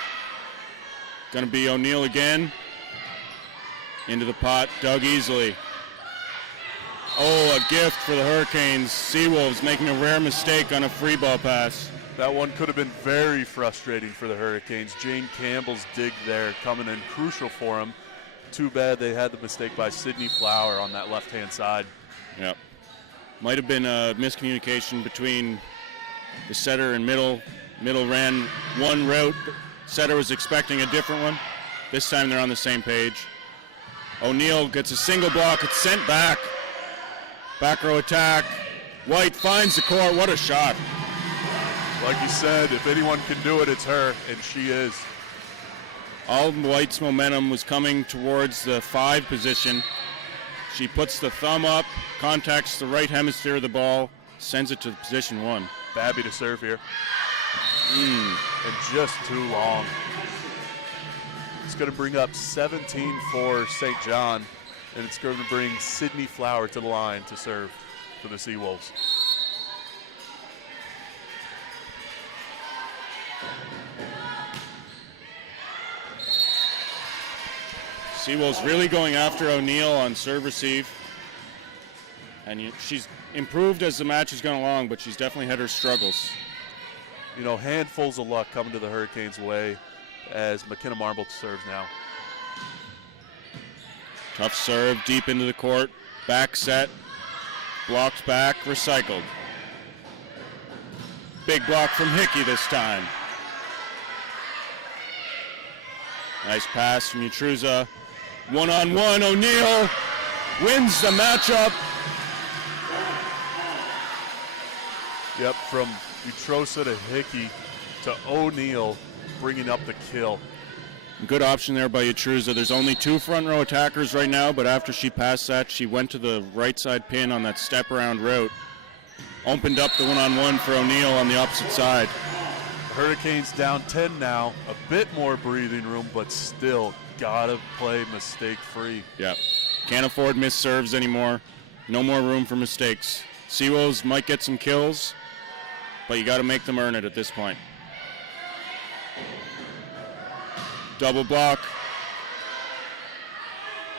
Gonna be O'Neill again. Into the pot, Doug easily. Oh, a gift for the Hurricanes. Seawolves making a rare mistake on a free ball pass. That one could have been very frustrating for the Hurricanes. Jane Campbell's dig there coming in crucial for them. Too bad they had the mistake by Sydney Flower on that left-hand side. Yep. Might have been a miscommunication between the setter and middle. Middle ran one route. Setter was expecting a different one. This time they're on the same page. O'Neill gets a single block. It's sent back. Back row attack. White finds the court. What a shot. Like you said, if anyone can do it, it's her, and she is. All of White's momentum was coming towards the 5 position. She puts the thumb up, contacts the right hemisphere of the ball, sends it to position 1. Babby to serve here. And just too long. It's going to bring up 17 for St. John, and it's going to bring Sydney Flower to the line to serve for the Seawolves. Seawolves really going after O'Neill on serve receive. And she's improved as the match has gone along, but she's definitely had her struggles. You know, handfuls of luck coming to the Hurricanes' way as McKenna Marble serves now. Tough serve deep into the court. Back set. Blocked back, recycled. Big block from Hickey this time. Nice pass from Utruza. One-on-one, O'Neal wins the matchup. Yep, from Utruza to Hickey to O'Neal, bringing up the kill. Good option there by Utruza. There's only 2 front row attackers right now, but after she passed that, she went to the right side pin on that step around route. Opened up the one-on-one for O'Neal on the opposite side. Hurricanes down 10 now. A bit more breathing room, but still gotta play mistake-free. Yep. Can't afford missed serves anymore. No more room for mistakes. Seawolves might get some kills, but you got to make them earn it at this point. Double block.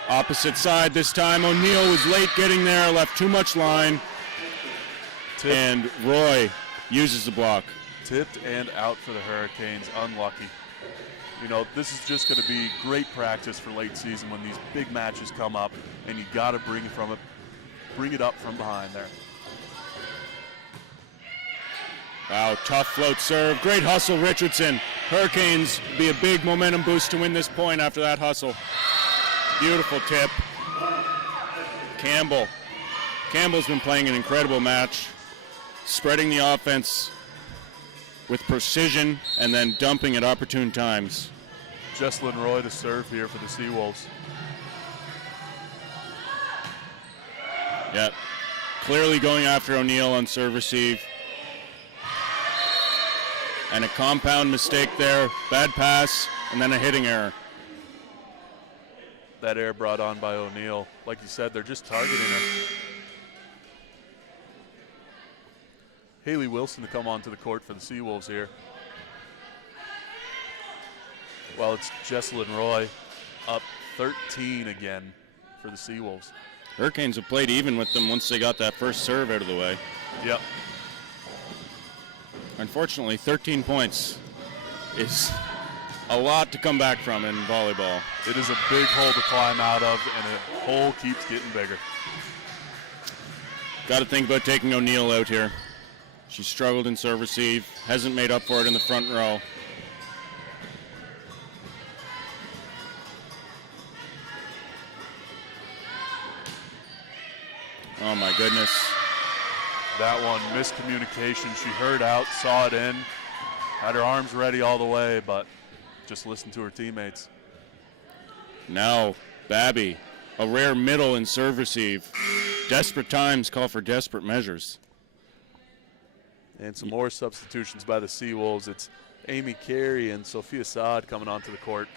Opposite side this time. O'Neal was late getting there, left too much line. And Roy uses the block. Tipped and out for the Hurricanes. Unlucky. You know, this is just going to be great practice for late season when these big matches come up, and you got to bring it up from behind there. Wow, tough float serve. Great hustle, Richardson. Hurricanes be a big momentum boost to win this point after that hustle. Beautiful tip. Campbell. Campbell's been playing an incredible match, spreading the offense with precision and then dumping at opportune times. Jesselyn Roy to serve here for the Seawolves. Yep. Clearly going after O'Neal on serve receive. And a compound mistake there. Bad pass and then a hitting error. That error brought on by O'Neal. Like you said, they're just targeting her. Haley Wilson to come onto the court for the Seawolves here. Well, it's Jesselyn Roy up 13 again for the Seawolves. Hurricanes have played even with them once they got that first serve out of the way. Yep. Unfortunately, 13 points is a lot to come back from in volleyball. It is a big hole to climb out of, and the hole keeps getting bigger. Got to think about taking O'Neal out here. She struggled in serve receive, hasn't made up for it in the front row. Oh my goodness. That one, miscommunication. She heard out, saw it in, had her arms ready all the way, but just listened to her teammates. Now, Babby, a rare middle in serve receive. Desperate times call for desperate measures. And some more substitutions by the Seawolves. It's Amy Carey and Sophia Saad coming onto the court.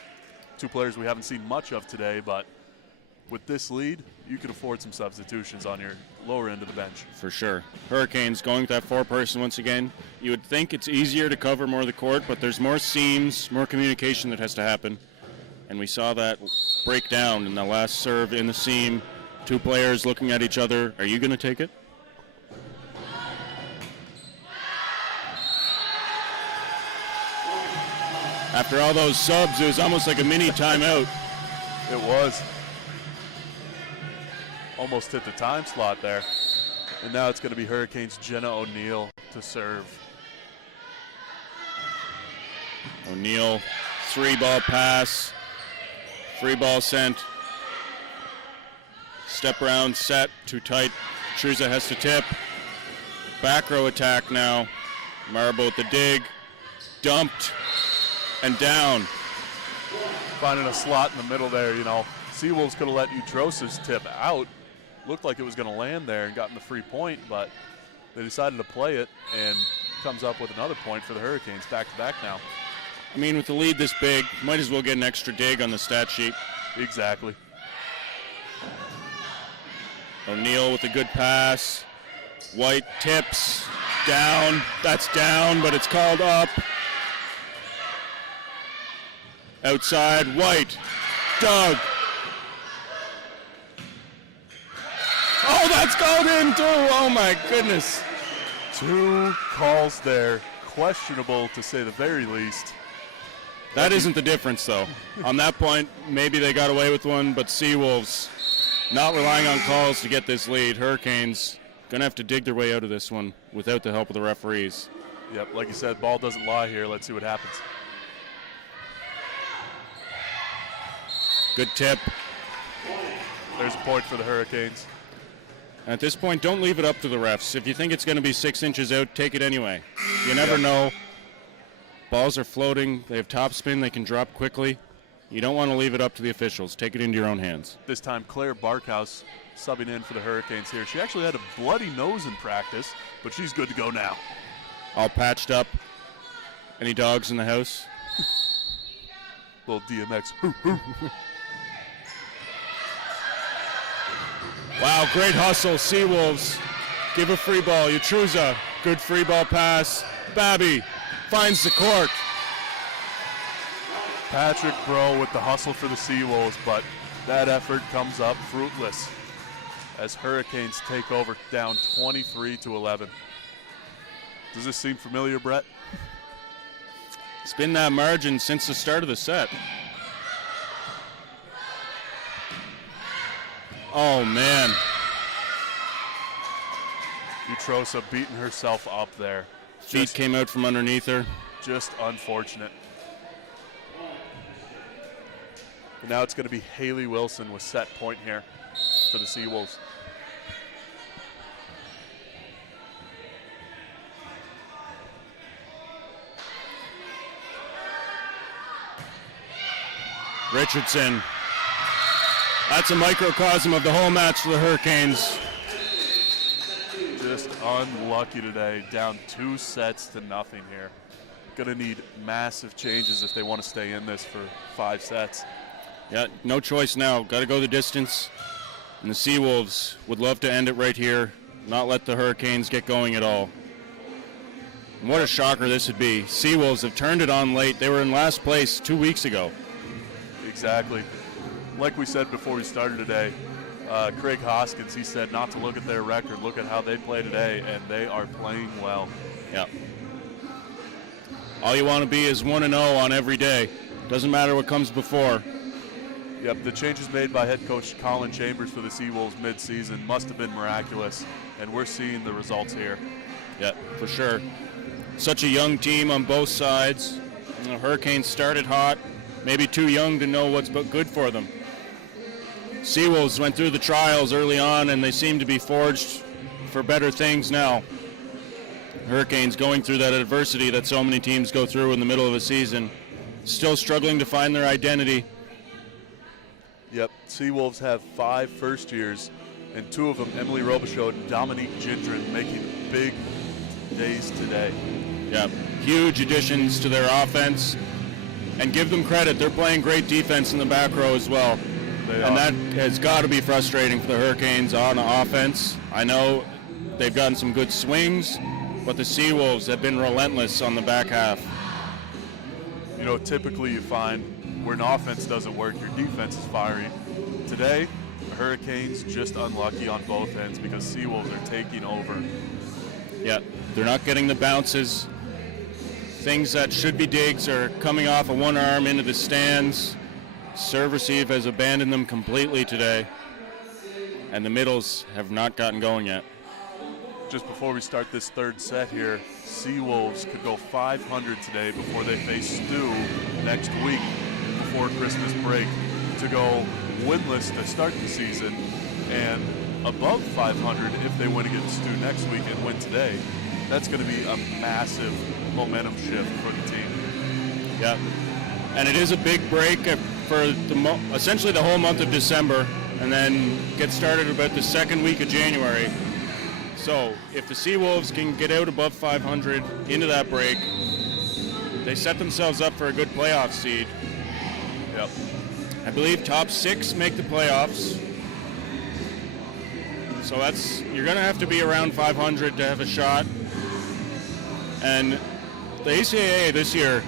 2 players we haven't seen much of today, but with this lead, you can afford some substitutions on your lower end of the bench. For sure. Hurricanes going with that 4-person once again. You would think it's easier to cover more of the court, but there's more seams, more communication that has to happen. And we saw that break down in the last serve in the seam. 2 players looking at each other. Are you going to take it? After all those subs, it was almost like a mini timeout. It was. Almost hit the time slot there. And now it's going to be Hurricanes' Jenna O'Neal to serve. O'Neal, 3-ball pass. Free ball sent. Step around, set, too tight. Truza has to tip. Back row attack now. Marble with the dig. Dumped and down. Finding a slot in the middle there, you know. Seawolves could have let Utrosa's tip out. Looked like it was going to land there and gotten the free point, but they decided to play it and comes up with another point for the Hurricanes, back-to-back now. I mean, with the lead this big, might as well get an extra dig on the stat sheet. Exactly. O'Neal with a good pass. White tips, down. That's down, but it's called up. Outside, White, Doug. Oh, that's called in too. Oh my goodness. 2 calls there, questionable to say the very least. That isn't the difference though. On that point, maybe they got away with one, but Seawolves not relying on calls to get this lead. Hurricanes going to have to dig their way out of this one without the help of the referees. Yep, like you said, ball doesn't lie here. Let's see what happens. Good tip. There's a point for the Hurricanes. At this point, don't leave it up to the refs. If you think it's going to be 6 inches out, take it anyway. You never know. Balls are floating. They have topspin. They can drop quickly. You don't want to leave it up to the officials. Take it into your own hands. This time, Claire Barkhouse subbing in for the Hurricanes here. She actually had a bloody nose in practice, but she's good to go now. All patched up. Any dogs in the house? Little DMX. Wow, great hustle. Seawolves give a free ball. Utruza, good free ball pass. Babby finds the court. Patrick Bro with the hustle for the Seawolves, but that effort comes up fruitless as Hurricanes take over, down 23-11. Does this seem familiar, Brett? It's been that margin since the start of the set. Oh, man. Utrosa beating herself up there. Feet came out from underneath her. Just unfortunate. And now it's going to be Haley Wilson with set point here for the Seawolves. Richardson. That's a microcosm of the whole match for the Hurricanes. Just unlucky today, down 2-0 here. Gonna need massive changes if they want to stay in this for 5 sets. Yeah, no choice now. Got to go the distance. And the Seawolves would love to end it right here, not let the Hurricanes get going at all. And what a shocker this would be. Seawolves have turned it on late. They were in last place 2 weeks ago. Exactly. Like we said before we started today, Craig Hoskins, he said not to look at their record, look at how they play today, and they are playing well. Yeah. All you want to be is 1-0 on every day. Doesn't matter what comes before. Yep, the changes made by head coach Colin Chambers for the Seawolves mid-season must have been miraculous, and we're seeing the results here. Yeah, for sure. Such a young team on both sides. The Hurricanes started hot, maybe too young to know what's good for them. Seawolves went through the trials early on, and they seem to be forged for better things now. Hurricanes going through that adversity that so many teams go through in the middle of a season, still struggling to find their identity. Yep, Seawolves have 5 first years, and 2 of them, Emily Robichaud and Dominique Gindren, making big days today. Yeah, huge additions to their offense, and give them credit. They're playing great defense in the back row as well. And that has got to be frustrating for the Hurricanes on offense. I know they've gotten some good swings, but the Seawolves have been relentless on the back half. You know, typically you find when offense doesn't work, your defense is fiery. Today, the Hurricanes just unlucky on both ends because Seawolves are taking over. Yeah, they're not getting the bounces. Things that should be digs are coming off of one arm into the stands. Serve receive has abandoned them completely today, and the middles have not gotten going yet. Just before we start this third set here, Seawolves could go 500 today before they face Stu next week before Christmas break to go winless to start the season and above 500 if they win against Stu next week and win today. That's going to be a massive momentum shift for the team. Yeah, and it is a big break for essentially the whole month of December, and then get started about the second week of January. So if the Seawolves can get out above 500 into that break, they set themselves up for a good playoff seed. Yep. I believe top 6 make the playoffs. So you're going to have to be around 500 to have a shot. And the ACAA this year,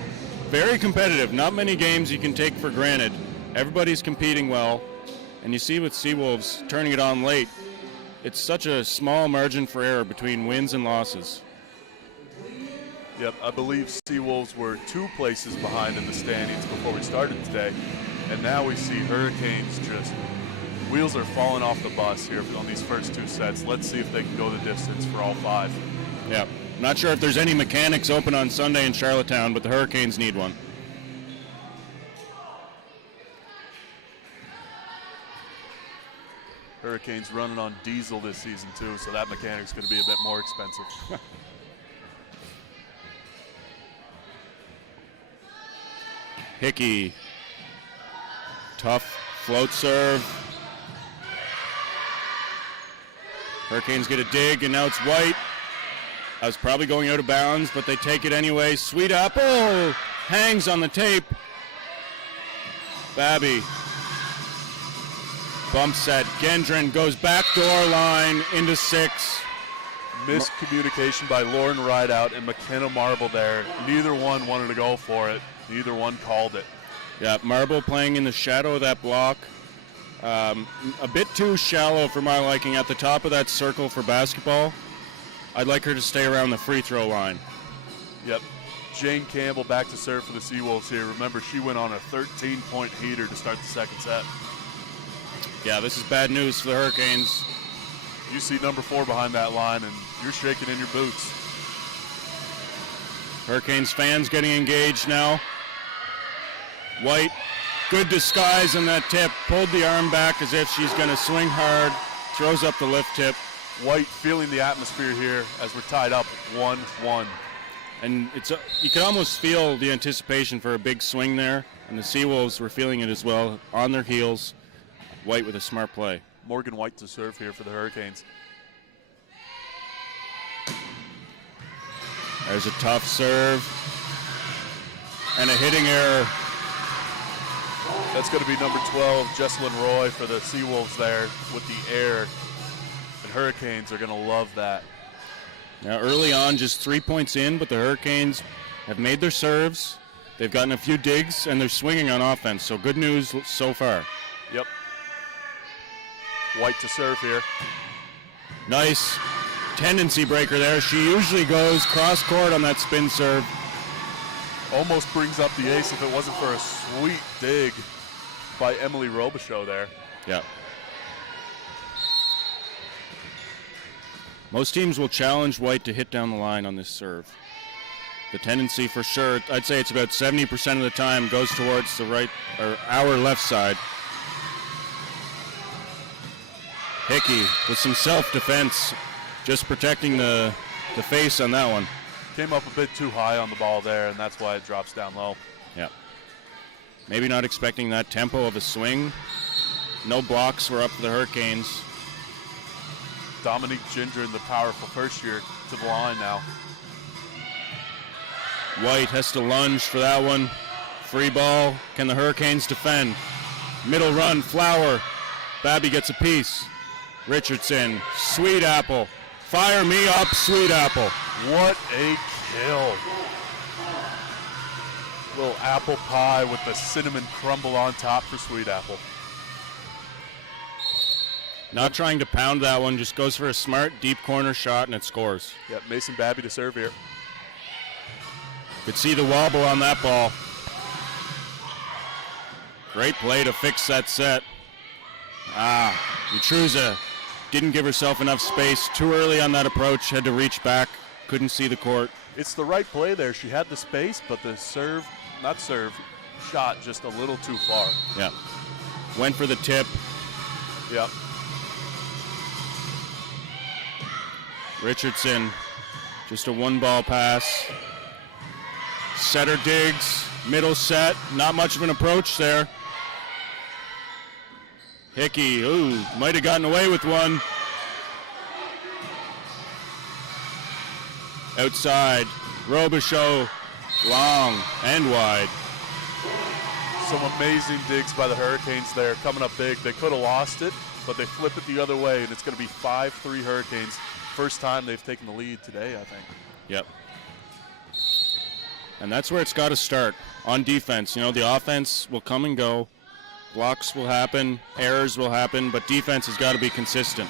very competitive. Not many games you can take for granted. Everybody's competing well. And you see with Seawolves turning it on late, it's such a small margin for error between wins and losses. Yep, I believe Seawolves were 2 places behind in the standings before we started today. And now we see Hurricanes just Wheels are falling off the bus here on these first 2 sets. Let's see if they can go the distance for all 5. Yeah. Not sure if there's any mechanics open on Sunday in Charlottetown, but the Hurricanes need one. Hurricanes running on diesel this season too, so that mechanic's going to be a bit more expensive. Hickey. Tough float serve. Hurricanes get a dig, and now it's White. I was probably going out of bounds, but they take it anyway. Sweet Apple hangs on the tape. Babby bump set. Gendron goes back door line into 6. Miscommunication by Lauren Rideout and McKenna Marble there. Neither one wanted to go for it. Neither one called it. Yeah, Marble playing in the shadow of that block. A bit too shallow for my liking at the top of that circle for basketball. I'd like her to stay around the free throw line. Yep. Jane Campbell back to serve for the Seawolves here. Remember, she went on a 13-point heater to start the second set. Yeah, this is bad news for the Hurricanes. You see number 4 behind that line, and you're shaking in your boots. Hurricanes fans getting engaged now. White, good disguise on that tip. Pulled the arm back as if she's going to swing hard. Throws up the lift tip. White feeling the atmosphere here as we're tied up 1-1. And you can almost feel the anticipation for a big swing there. And the Seawolves were feeling it as well, on their heels. White with a smart play. Morgan White to serve here for the Hurricanes. There's a tough serve. And a hitting error. That's going to be number 12, Jesselyn Roy for the Seawolves there with the air. And Hurricanes are going to love that. Now early on, just 3 points in, but the Hurricanes have made their serves. They've gotten a few digs, and they're swinging on offense. So good news so far. Yep. White to serve here. Nice tendency breaker there. She usually goes cross court on that spin serve. Almost brings up the ace if it wasn't for a sweet dig by Emily Robichaud there. Yeah. Most teams will challenge White to hit down the line on this serve. The tendency for sure, I'd say it's about 70% of the time, goes towards the right or our left side. Hickey with some self-defense, just protecting the face on that one. Came up a bit too high on the ball there, and that's why it drops down low. Yeah. Maybe not expecting that tempo of a swing. No blocks were up for the Hurricanes. Dominique Gindren, the powerful first year, to the line now. White has to lunge for that one. Free ball. Can the Hurricanes defend? Middle run, Flower. Babby gets a piece. Richardson, Sweet Apple. Fire me up, Sweet Apple. What a kill. Little apple pie with the cinnamon crumble on top for Sweet Apple. Not trying to pound that one, just goes for a smart deep corner shot and it scores. Yep, Mason Babby to serve here. Could see the wobble on that ball. Great play to fix that set. Utruza didn't give herself enough space. Too early on that approach, had to reach back, couldn't see the court. It's the right play there. She had the space, but the shot just a little too far. Yeah. Went for the tip. Yep. Richardson, just a one-ball pass. Setter digs, middle set, not much of an approach there. Hickey, might have gotten away with one. Outside, Robichaud, long and wide. Some amazing digs by the Hurricanes there, coming up big. They could have lost it, but they flip it the other way, and it's going to be 5-3 Hurricanes. First time they've taken the lead today, I think. Yep. And that's where it's got to start, on defense. You know, the offense will come and go. Blocks will happen, errors will happen, but defense has got to be consistent.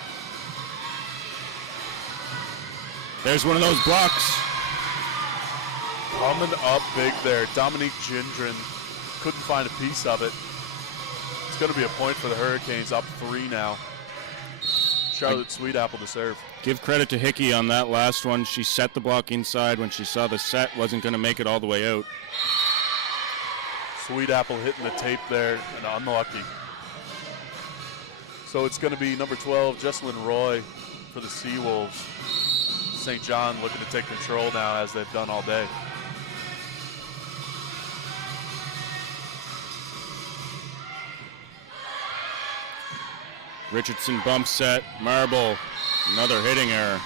There's one of those blocks. Coming up big there. Dominique Gindren couldn't find a piece of it. going to be a point for the Hurricanes, up 3 now. Charlotte Sweetapple to serve. Give credit to Hickey on that last one. She set the block inside when she saw the set wasn't going to make it all the way out. Sweetapple hitting the tape there and unlucky. So it's going to be number 12, Jesselyn Roy for the Seawolves. St. John looking to take control now as they've done all day. Richardson bump set, Marble, another hitting error.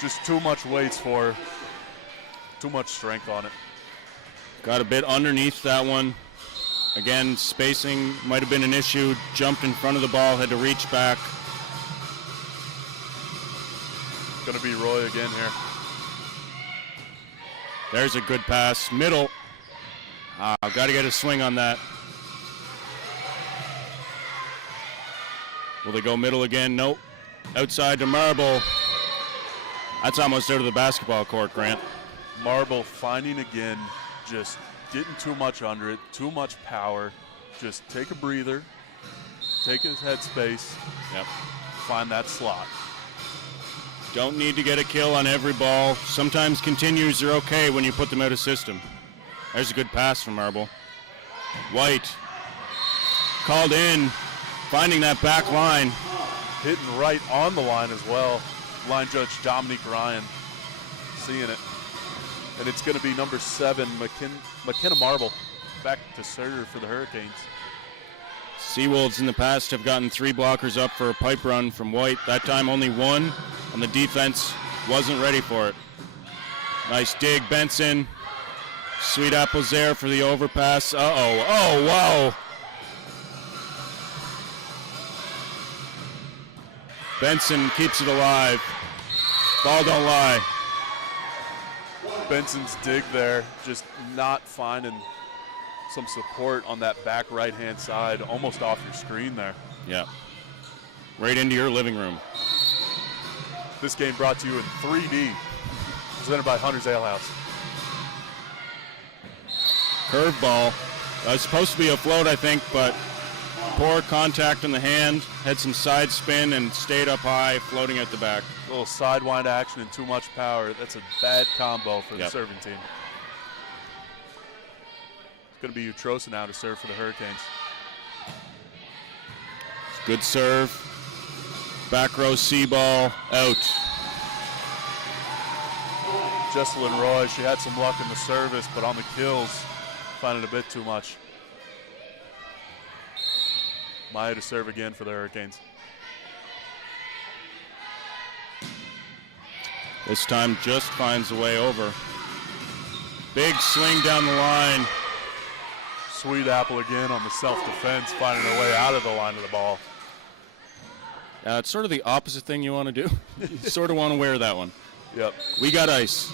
Just too much weights for her. Too much strength on it. Got a bit underneath that one. Again, spacing might have been an issue. Jumped in front of the ball, had to reach back. Going to be Roy again here. There's a good pass. Middle. Got to get a swing on that. Will they go middle again? Nope. Outside to Marble. That's almost out of the basketball court, Grant. Marble finding again, just getting too much under it, too much power. Just take a breather, take his head space, find that slot. Don't need to get a kill on every ball. Sometimes continues are okay when you put them out of system. There's a good pass from Marble. White called in, finding that back line. Hitting right on the line as well. Line judge Dominique Ryan seeing it. And it's going to be number 7, McKenna Marble, back to serve for the Hurricanes. Seawolves in the past have gotten 3 blockers up for a pipe run from White. That time only 1, and the defense wasn't ready for it. Nice dig, Benson. Sweetapple's there for the overpass. Uh-oh, oh, wow. Benson keeps it alive. Ball don't lie. Benson's dig there, just not finding some support on that back right-hand side, almost off your screen there. Yeah. Right into your living room. This game brought to you in 3D, presented by Hunter's Ale House. Curveball. Supposed to be a float, I think, but poor contact in the hand, had some side spin and stayed up high, floating at the back. A little sidewind action and too much power. That's a bad combo for the serving team. It's going to be Utrosa now to serve for the Hurricanes. Good serve. Back row C ball, out. Jesselyn Roy, she had some luck in the service, but on the kills, finding a bit too much. Maya to serve again for the Hurricanes. This time just finds a way over. Big swing down the line. Sweetapple again on the self-defense, finding her way out of the line of the ball. It's sort of the opposite thing you want to do. You sort of want to wear that one. Yep. We got ice.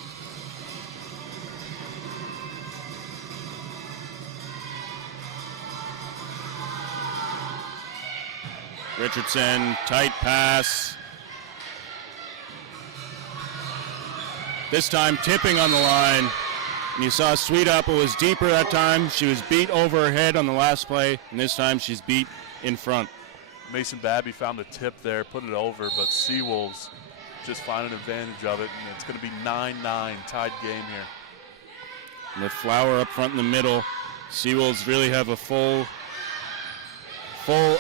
Richardson, tight pass. This time tipping on the line. And you saw Sweetapple was deeper that time. She was beat over her head on the last play, and this time she's beat in front. Mason Babby found the tip there, put it over, but Seawolves just find an advantage of it, and it's going to be 9-9, tied game here. And with Flower up front in the middle, Seawolves really have a full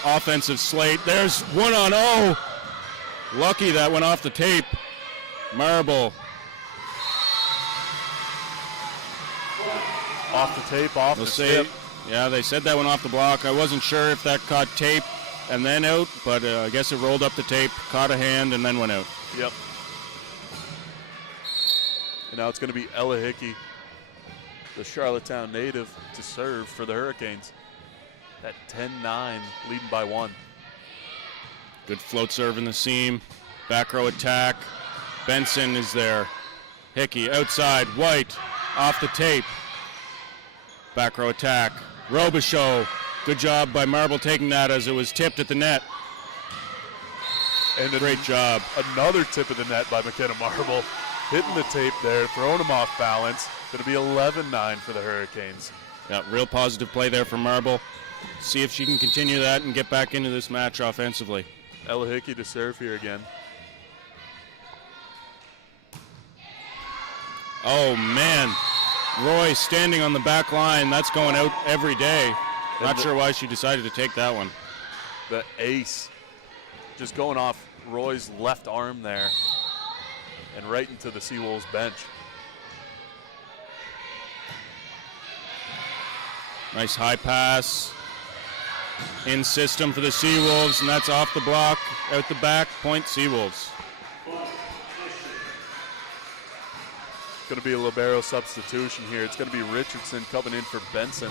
offensive slate. There's 1-on-0. Lucky that went off the tape. Marble. Off the tape, off the tip. Yeah, they said that went off the block. I wasn't sure if that caught tape and then out, but I guess it rolled up the tape, caught a hand, and then went out. Yep. And now it's going to be Ella Hickey, the Charlottetown native, to serve for the Hurricanes. At 10-9, leading by 1. Good float serve in the seam. Back row attack. Benson is there. Hickey outside. White off the tape. Back row attack. Robichaud. Good job by Marble taking that as it was tipped at the net. And great job. Another tip of the net by McKenna Marble. Hitting the tape there, throwing him off balance. Going to be 11-9 for the Hurricanes. Yeah, real positive play there for Marble. See if she can continue that and get back into this match offensively. Ella Hickey to serve here again. Oh, man. Roy standing on the back line. That's going out every day. Not sure why she decided to take that one. The ace just going off Roy's left arm there and right into the Seawolves bench. Nice high pass. In system for the Seawolves, and that's off the block, out the back, point Seawolves. Going to be a libero substitution here. It's going to be Richardson coming in for Benson.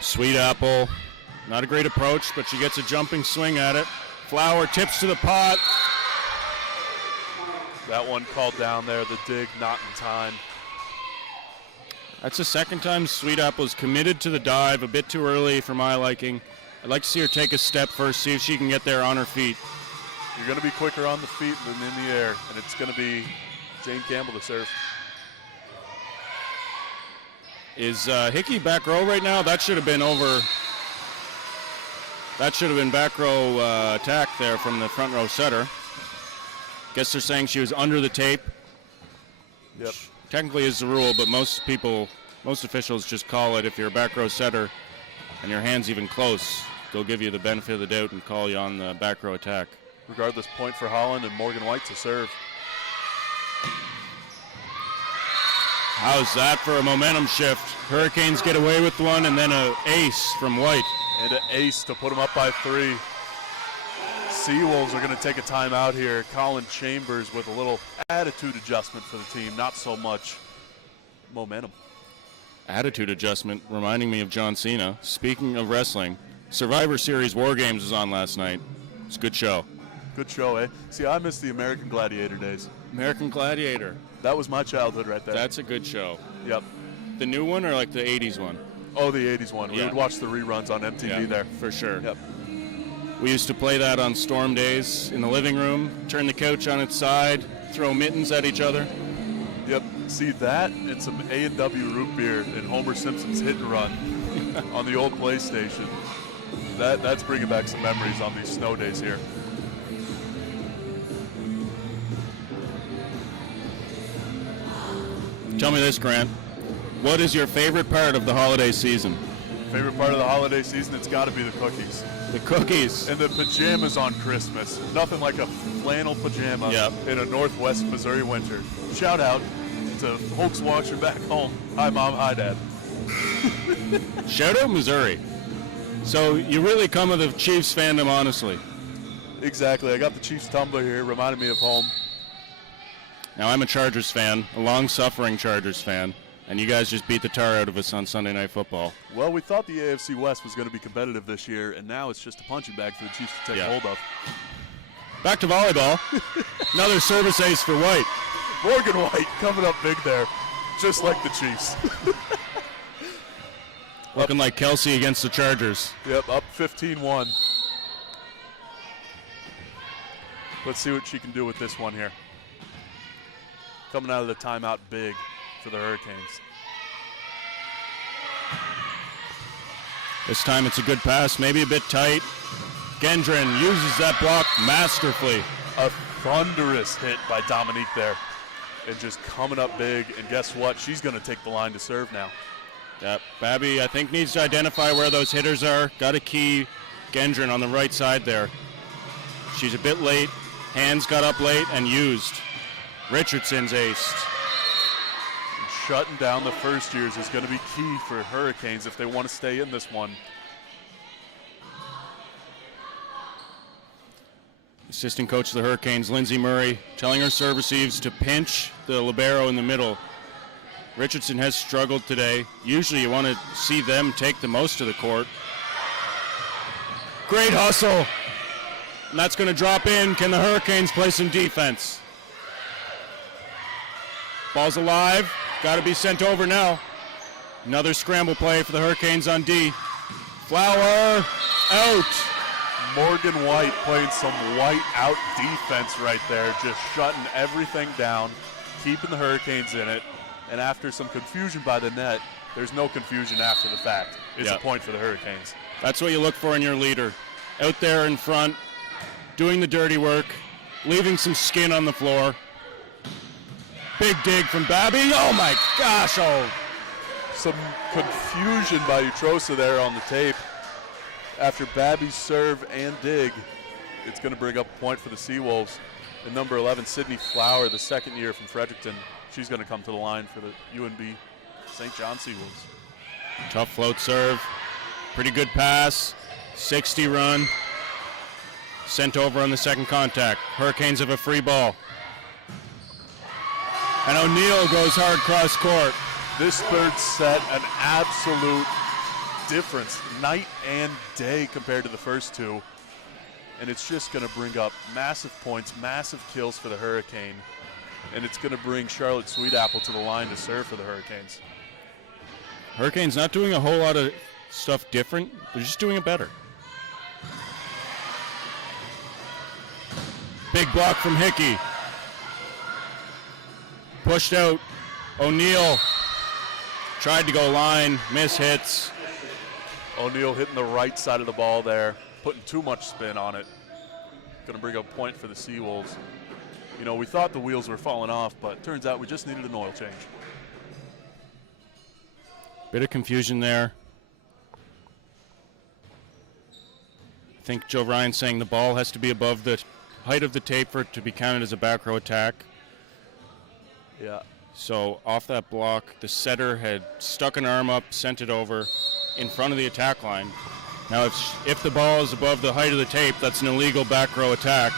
Sweet Apple, not a great approach, but she gets a jumping swing at it. Flower tips to the pot. That one called down there, the dig not in time. That's the second time Sweet Apple's committed to the dive, a bit too early for my liking. I'd like to see her take a step first, see if she can get there on her feet. You're going to be quicker on the feet than in the air, and it's going to be Jane Campbell to serve. Is Hickey back row right now? That should have been over. That should have been back row attack there from the front row setter. Guess they're saying she was under the tape. Yep. Technically is the rule, but most officials just call it if you're a back row setter and your hand's even close. They'll give you the benefit of the doubt and call you on the back row attack. Regardless, point for Holland and Morgan White to serve. How's that for a momentum shift? Hurricanes get away with one, and then an ace from White. And an ace to put them up by 3. Seawolves are going to take a timeout here. Colin Chambers with a little attitude adjustment for the team, not so much momentum. Attitude adjustment, reminding me of John Cena. Speaking of wrestling, Survivor Series War Games was on last night. It's a good show. Good show, eh? See, I miss the American Gladiator days. American Gladiator. That was my childhood right there. That's a good show. Yep. The new one or like the 80s one? Oh, the 80s one. Yeah. We would watch the reruns on MTV there. For sure. Yep. We used to play that on storm days in the living room, turn the couch on its side, throw mittens at each other. Yep. See that and some A&W root beer and Homer Simpson's Hit and Run on the old PlayStation. That's bringing back some memories on these snow days here. Tell me this, Grant. What is your favorite part of the holiday season? Favorite part of the holiday season, it's got to be the cookies. The cookies. And the pajamas on Christmas. Nothing like a flannel pajama in a Northwest Missouri winter. Shout out to folks watching back home. Hi, Mom. Hi, Dad. Shout out Missouri. So you really come of the Chiefs fandom, honestly. Exactly. I got the Chiefs tumbler here, reminded me of home. Now, I'm a Chargers fan, a long-suffering Chargers fan, and you guys just beat the tar out of us on Sunday Night Football. Well, we thought the AFC West was going to be competitive this year, and now it's just a punching bag for the Chiefs to take hold of. Back to volleyball. Another service ace for White. Morgan White coming up big there, just like the Chiefs. Looking like Kelsey against the Chargers. Yep, up 15-1. Let's see what she can do with this one here. Coming out of the timeout big for the Hurricanes. This time it's a good pass, maybe a bit tight. Gendron uses that block masterfully. A thunderous hit by Dominique there. And just coming up big, and guess what? She's going to take the line to serve now. Yep, Babby, I think, needs to identify where those hitters are. Got to key Gendron on the right side there. She's a bit late. Hands got up late and used. Richardson's aced. Shutting down the first years is going to be key for Hurricanes if they want to stay in this one. Assistant coach of the Hurricanes, Lindsay Murray, telling her serve receives to pinch the libero in the middle. Richardson has struggled today. Usually you want to see them take the most of the court. Great hustle. And that's going to drop in. Can the Hurricanes play some defense? Ball's alive. Got to be sent over now. Another scramble play for the Hurricanes on D. Flower out. Morgan White playing some white out defense right there, just shutting everything down, keeping the Hurricanes in it. And after some confusion by the net, there's no confusion after the fact. It's a point for the Hurricanes. That's what you look for in your leader. Out there in front, doing the dirty work, leaving some skin on the floor. Big dig from Babby. Oh my gosh, oh. Some confusion by Utrosa there on the tape. After Babby's serve and dig, it's going to bring up a point for the Seawolves. And number 11, Sydney Flower, the second year from Fredericton, she's going to come to the line for the UNB St. John Seawolves. Tough float serve. Pretty good pass. 60 run. Sent over on the second contact. Hurricanes have a free ball. And O'Neill goes hard cross court. This third set, an absolute difference, night and day compared to the first two. And it's just going to bring up massive points, massive kills for the Hurricane. And it's going to bring Charlotte Sweetapple to the line to serve for the Hurricanes. Hurricanes not doing a whole lot of stuff different. They're just doing it better. Big block from Hickey. Pushed out. O'Neill tried to go line, miss hits. O'Neill hitting the right side of the ball there, putting too much spin on it. Going to bring up a point for the Seawolves. You know, we thought the wheels were falling off, but turns out we just needed an oil change. Bit of confusion there. I think Joe Ryan's saying the ball has to be above the height of the tape for it to be counted as a back row attack. Yeah. So off that block, the setter had stuck an arm up, sent it over in front of the attack line. Now if the ball is above the height of the tape, that's an illegal back row attack.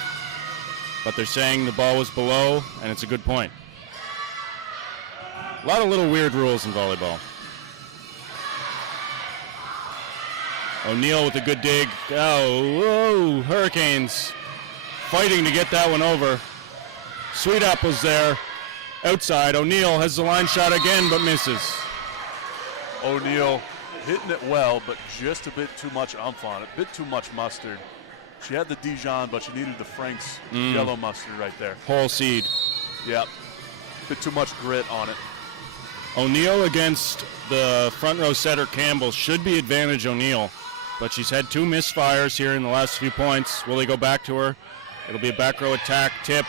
But they're saying the ball was below, and it's a good point. A lot of little weird rules in volleyball. O'Neill with a good dig. Oh, whoa, Hurricanes fighting to get that one over. Sweetapple's there. Outside, O'Neill has the line shot again, but misses. O'Neill hitting it well, but just a bit too much umph on it, a bit too much mustard. She had the Dijon, but she needed the Frank's yellow mustard right there. Whole seed. Yep. Bit too much grit on it. O'Neill against the front row setter Campbell should be advantage O'Neill, but she's had two misfires here in the last few points. Will they go back to her? It'll be a back row attack, tipped.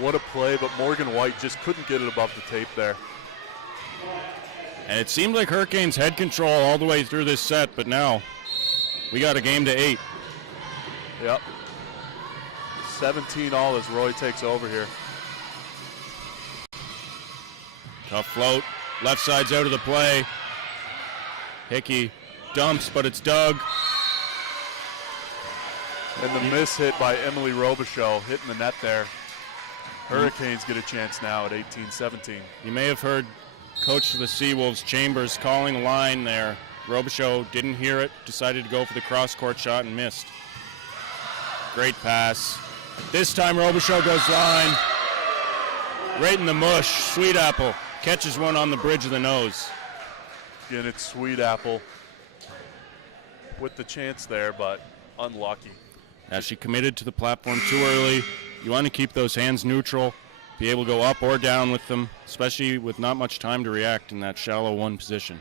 What a play, but Morgan White just couldn't get it above the tape there. And it seemed like Hurricanes had control all the way through this set, but now we got a game to 8. Yep. 17-all as Roy takes over here. Tough float. Left side's out of the play. Hickey dumps, but it's dug. And the miss hit by Emily Robichaux hitting the net there. Hurricanes get a chance now at 18-17. You may have heard coach of the Seawolves, Chambers, calling a line there. Robichaux didn't hear it, decided to go for the cross-court shot and missed. Great pass. This time Robichaux goes line. Right in the mush. Sweetapple catches one on the bridge of the nose. Again, it's Sweetapple with the chance there, but unlucky. As she committed to the platform too early. You want to keep those hands neutral, be able to go up or down with them, especially with not much time to react in that shallow one position.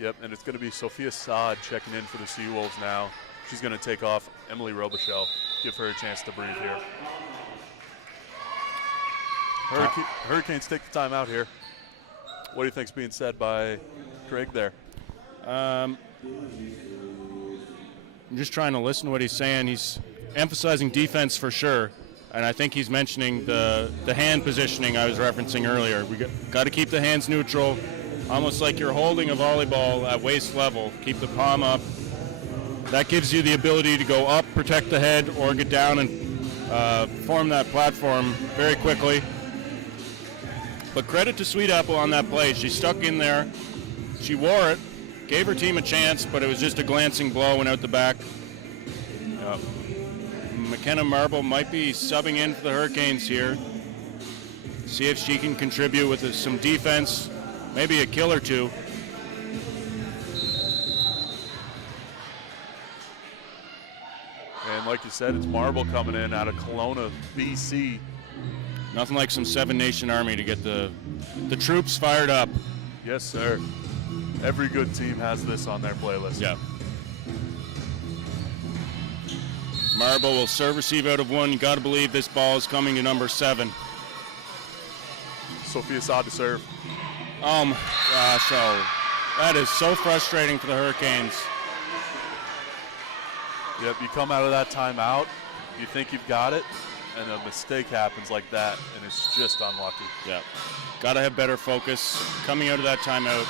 Yep, and it's going to be Sophia Saad checking in for the Seawolves now. She's going to take off Emily Robichaux, give her a chance to breathe here. Hurricanes take the time out here. What do you think's being said by Craig there? I'm just trying to listen to what he's saying. He's emphasizing defense for sure. And I think he's mentioning the hand positioning I was referencing earlier. We got to keep the hands neutral, almost like you're holding a volleyball at waist level. Keep the palm up. That gives you the ability to go up, protect the head, or get down and form that platform very quickly. But credit to Sweetapple on that play. She stuck in there. She wore it, gave her team a chance, but it was just a glancing blow and out the back. McKenna Marble might be subbing in for the Hurricanes here. See if she can contribute with some defense, maybe a kill or two. you said, it's Marble coming in out of Kelowna, BC. Nothing like some Seven Nation Army to get the troops fired up. Yes, sir. Every good team has this on their playlist. Yeah. Marble will serve receive out of one. You got to believe this ball is coming to number 7. Sophia Saad to serve. Gosh, that is so frustrating for the Hurricanes. Yep, you come out of that timeout, you think you've got it, and a mistake happens like that, and it's just unlucky. Yeah. Got to have better focus coming out of that timeout.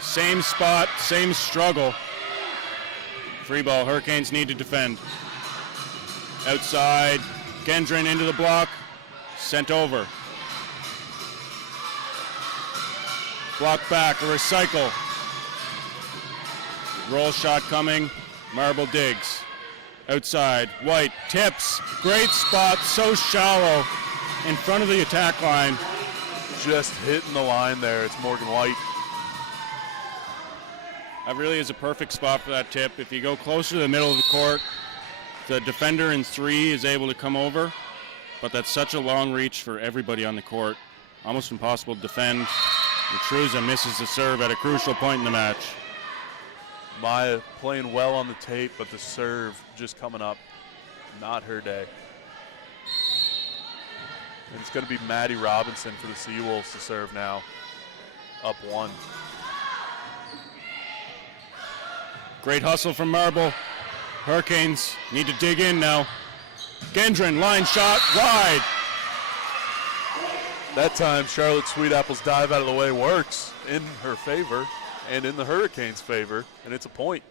Same spot, same struggle. Free ball. Hurricanes need to defend. Outside. Gendron into the block. Sent over. Block back. A recycle. Roll shot coming. Marble digs. Outside. White tips. Great spot. So shallow in front of the attack line. Just hitting the line there. It's Morgan White. That really is a perfect spot for that tip. If you go closer to the middle of the court, the defender in 3 is able to come over, but that's such a long reach for everybody on the court. Almost impossible to defend. Utruza misses the serve at a crucial point in the match. Maya playing well on the tape, but the serve just coming up, not her day. And it's going to be Maddie Robinson for the Seawolves to serve now, up 1. Great hustle from Marble. Hurricanes need to dig in now. Gendron, line shot, wide. That time, Charlotte Sweetapple's dive out of the way works in her favor and in the Hurricanes' favor, and it's a point.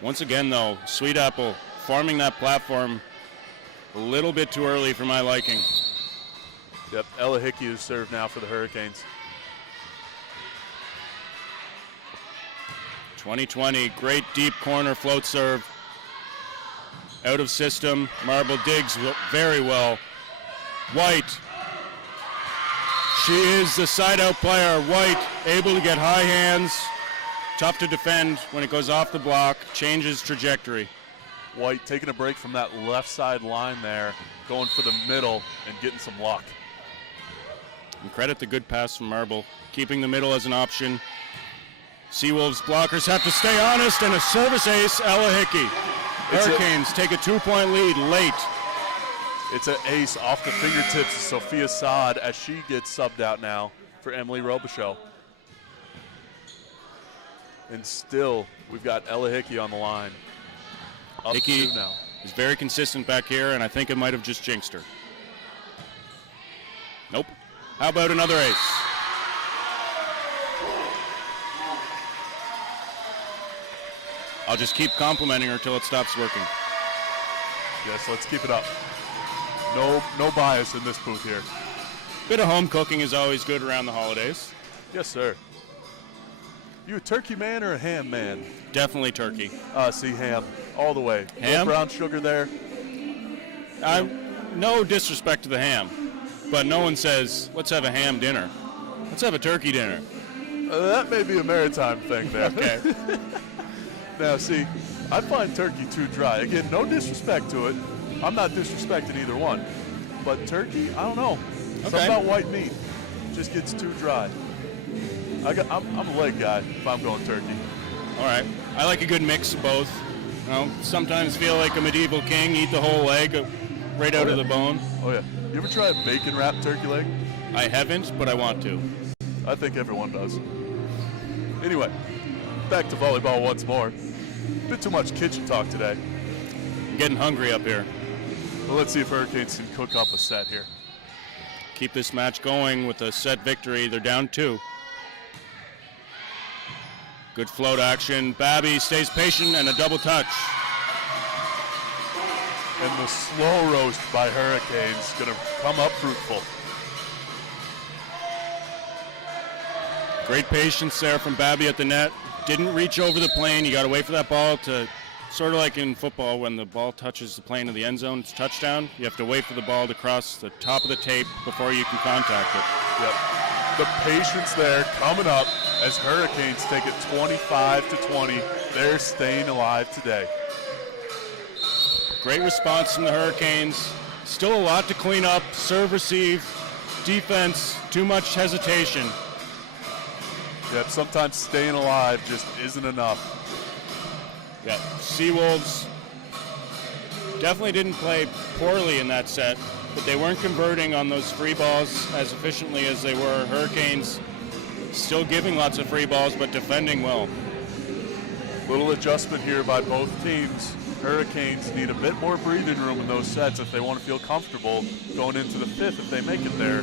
Once again, though, Sweetapple forming that platform a little bit too early for my liking. Yep, Ella Hickey is served now for the Hurricanes. 2020, great deep corner float serve. Out of system, Marble digs very well. White, she is the side out player. White able to get high hands. Tough to defend when it goes off the block, changes trajectory. White taking a break from that left side line there, going for the middle and getting some luck. And credit the good pass from Marble, keeping the middle as an option. Seawolves blockers have to stay honest, and a service ace, Ella Hickey. Hurricanes take a 2-point lead late. It's an ace off the fingertips of Sophia Saad as she gets subbed out now for Emily Robichaux. And still, we've got Ella Hickey on the line. Up Hickey 2 now. is very consistent back here, and I think it might have just jinxed her. Nope. How about another ace? I'll just keep complimenting her till it stops working. Yes, let's keep it up. No bias in this booth here. Bit of home cooking is always good around the holidays. Yes, sir. You a turkey man or a ham man? Definitely turkey. See, ham all the way. Ham? No brown sugar there. No disrespect to the ham, but no one says, let's have a ham dinner. Let's have a turkey dinner. That may be a maritime thing there. Okay. Now, see, I find turkey too dry. Again, no disrespect to it. I'm not disrespecting either one. But turkey, I don't know. Something about white meat just gets too dry. I'm a leg guy if I'm going turkey. All right. I like a good mix of both. You know, sometimes feel like a medieval king, eat the whole leg right out of the bone. Oh, yeah. You ever try a bacon-wrapped turkey leg? I haven't, but I want to. I think everyone does. Anyway, back to volleyball once more. Bit too much kitchen talk today. I'm getting hungry up here. Well, let's see if Hurricanes can cook up a set here. Keep this match going with a set victory. They're down 2. Good float action. Babby stays patient and a double touch. And the slow roast by Hurricanes going to come up fruitful. Great patience there from Babby at the net. Didn't reach over the plane. You got to wait for that ball to, sort of like in football, when the ball touches the plane of the end zone, it's touchdown. You have to wait for the ball to cross the top of the tape before you can contact it. Yep. The patience there coming up as Hurricanes take it 25-20. They're staying alive today. Great response from the Hurricanes. Still a lot to clean up. Serve, receive, defense, too much hesitation. Yep, sometimes staying alive just isn't enough. Yeah, Seawolves definitely didn't play poorly in that set, but they weren't converting on those free balls as efficiently as they were. Hurricanes still giving lots of free balls, but defending well. Little adjustment here by both teams. Hurricanes need a bit more breathing room in those sets if they want to feel comfortable going into the fifth if they make it there.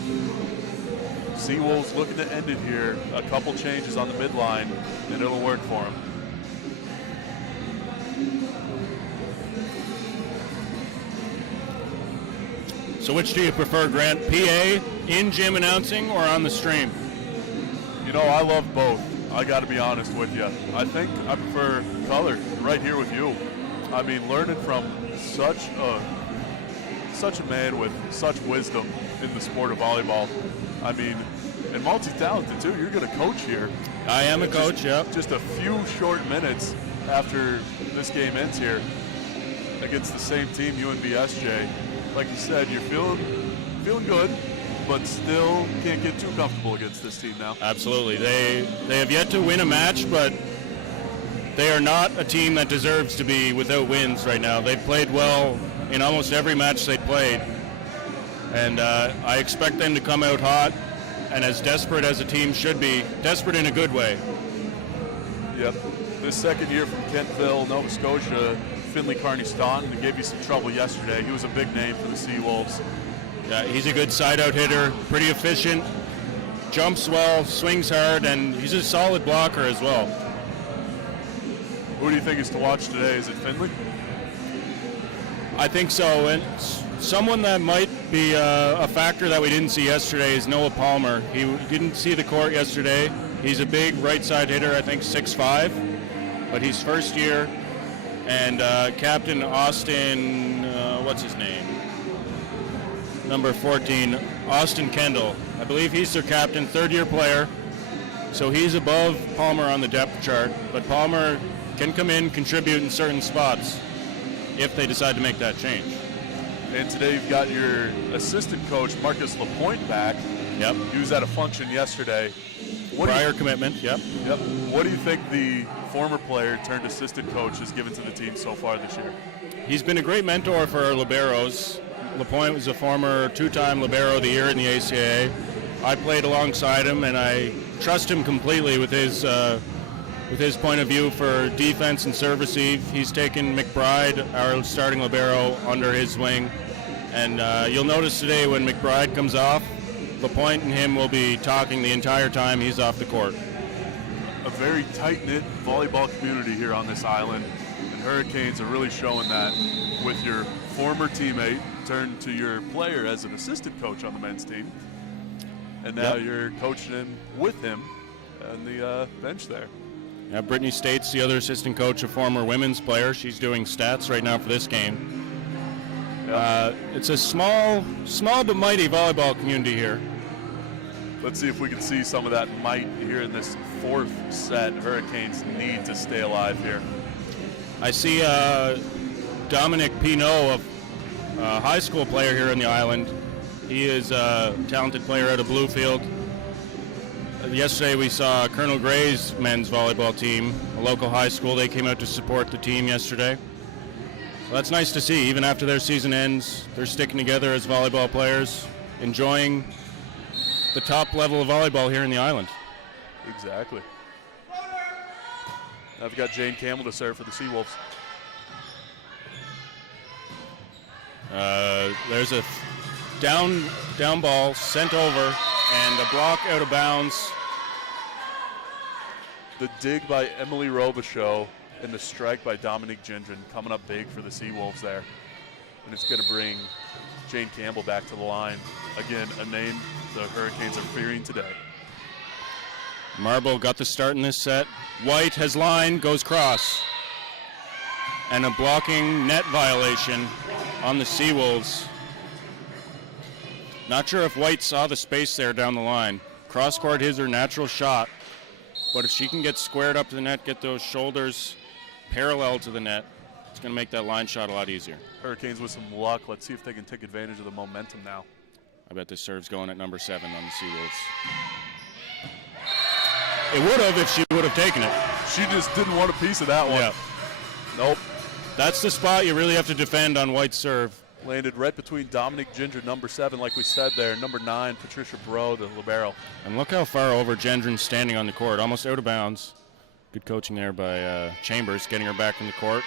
Seawolves looking to end it here. A couple changes on the midline, and it'll work for them. So which do you prefer, Grant? PA, in-gym announcing, or on the stream? You know, I love both. I got to be honest with you. I think I prefer color right here with you. I mean, learning from such a man with such wisdom in the sport of volleyball. I mean, and multi-talented too. You're going to coach here. I am a coach, yep. Just a few short minutes after this game ends here against the same team, UNBSJ. Like you said, you're feeling good, but still can't get too comfortable against this team now. Absolutely. They have yet to win a match, but they are not a team that deserves to be without wins right now. They played well in almost every match they played, and I expect them to come out hot and as desperate as a team should be, desperate in a good way. Yep. This second year from Kentville, Nova Scotia, Finley Carney-Staunton, who gave you some trouble yesterday. He was a big name for the Seawolves. Yeah, he's a good side-out hitter, pretty efficient, jumps well, swings hard, and he's a solid blocker as well. Who do you think is to watch today? Is it Finley? I think so, and someone that might be a factor that we didn't see yesterday is Noah Palmer. He didn't see the court yesterday. He's a big right-side hitter, I think 6'5", but he's first year. And Captain Austin, what's his name? Number 14, Austin Kendall. I believe he's their captain, third-year player. So he's above Palmer on the depth chart, but Palmer can come in, contribute in certain spots if they decide to make that change. And today you've got your assistant coach, Marcus Lapointe, back. Yep. He was at a function yesterday. Prior commitment, yep. Yep. What do you think the former player turned assistant coach has given to the team so far this year? He's been a great mentor for our liberos. Lapointe was a former two-time libero of the year in the ACAA. I played alongside him, and I trust him completely with his point of view for defense and serve receive. He's taken McBride, our starting libero, under his wing. And you'll notice today when McBride comes off, Lapointe and him will be talking the entire time he's off the court. A very tight-knit volleyball community here on this island, and Hurricanes are really showing that with your former teammate turned to your player as an assistant coach on the men's team, and now you're coaching him with him on the bench there. Yeah, Brittany State's the other assistant coach, a former women's player. She's doing stats right now for this game. It's a small but mighty volleyball community here. Let's see if we can see some of that might here in this fourth set. Hurricanes need to stay alive here. I see Dominic Pinault, a high school player here on the island. He is a talented player out of Bluefield. Yesterday we saw Colonel Gray's men's volleyball team, a local high school. They came out to support the team yesterday. So that's nice to see. Even after their season ends, they're sticking together as volleyball players, enjoying the top level of volleyball here in the island. Exactly. Now we've got Jane Campbell to serve for the Seawolves. There's a down ball sent over and a block out of bounds. The dig by Emily Robichaud and the strike by Dominique Gendron coming up big for the Seawolves there. And it's going to bring Jane Campbell back to the line. Again, a name the Hurricanes are fearing today. Marble got the start in this set. White has line, goes cross. And a blocking net violation on the Seawolves. Not sure if White saw the space there down the line. Cross court is her natural shot. But if she can get squared up to the net, get those shoulders parallel to the net, It's going to make that line shot a lot easier. Hurricanes with some luck. Let's see if they can take advantage of the momentum now. I bet this serve's going at number 7 on the Seawolves. It would have if she would have taken it. She just didn't want a piece of that one. Yeah. Nope. That's the spot you really have to defend on White's serve. Landed right between Dominic Ginger, number 7, like we said there, number 9, Patricia Bro, the libero. And look how far over Gendron's standing on the court, almost out of bounds. Good coaching there by Chambers, getting her back in the court.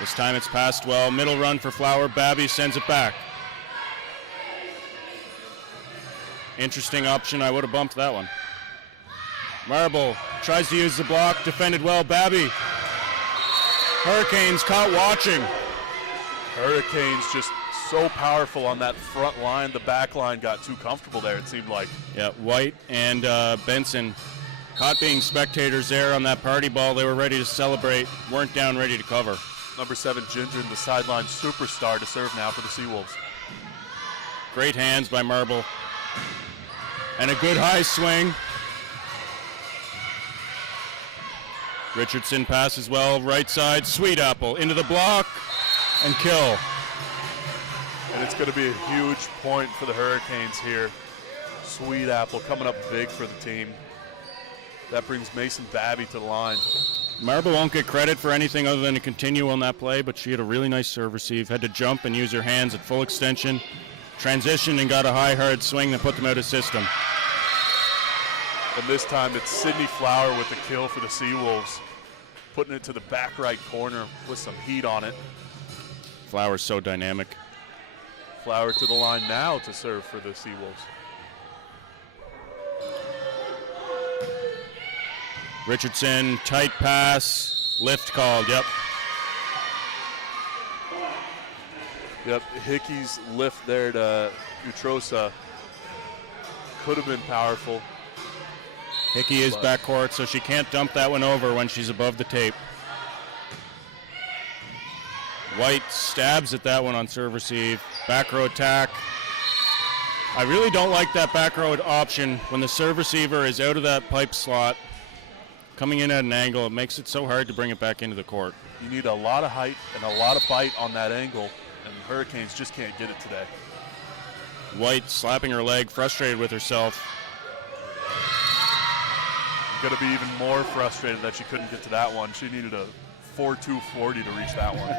This time it's passed well. Middle run for Flower. Babby sends it back. Interesting option. I would have bumped that one. Marble tries to use the block. Defended well. Babby. Hurricanes caught watching. Hurricanes just so powerful on that front line. The back line got too comfortable there, it seemed like. Yeah, White and Benson caught being spectators there on that party ball. They were ready to celebrate. Weren't down ready to cover. Number 7, Ginger, the sideline superstar, to serve now for the Seawolves. Great hands by Marble. And a good high swing. Richardson passes well, right side, Sweet Apple into the block, and kill. And it's going to be a huge point for the Hurricanes here. Sweet Apple coming up big for the team. That brings Mason Babby to the line. Marble won't get credit for anything other than to continue on that play, but she had a really nice serve receive. Had to jump and use her hands at full extension. Transitioned and got a high, hard swing that put them out of system. And this time it's Sydney Flower with the kill for the Seawolves. Putting it to the back right corner with some heat on it. Flower's so dynamic. Flower to the line now to serve for the Seawolves. Richardson, tight pass, lift called, yep. Yep, Hickey's lift there to Utrosa could have been powerful. Hickey is backcourt, so she can't dump that one over when she's above the tape. White stabs at that one on serve receive. Back row attack. I really don't like that back row option when the serve receiver is out of that pipe slot, coming in at an angle. It makes it so hard to bring it back into the court. You need a lot of height and a lot of bite on that angle, and the Hurricanes just can't get it today. White slapping her leg, frustrated with herself. Going to be even more frustrated that she couldn't get to that one. She needed a 4.240 to reach that one.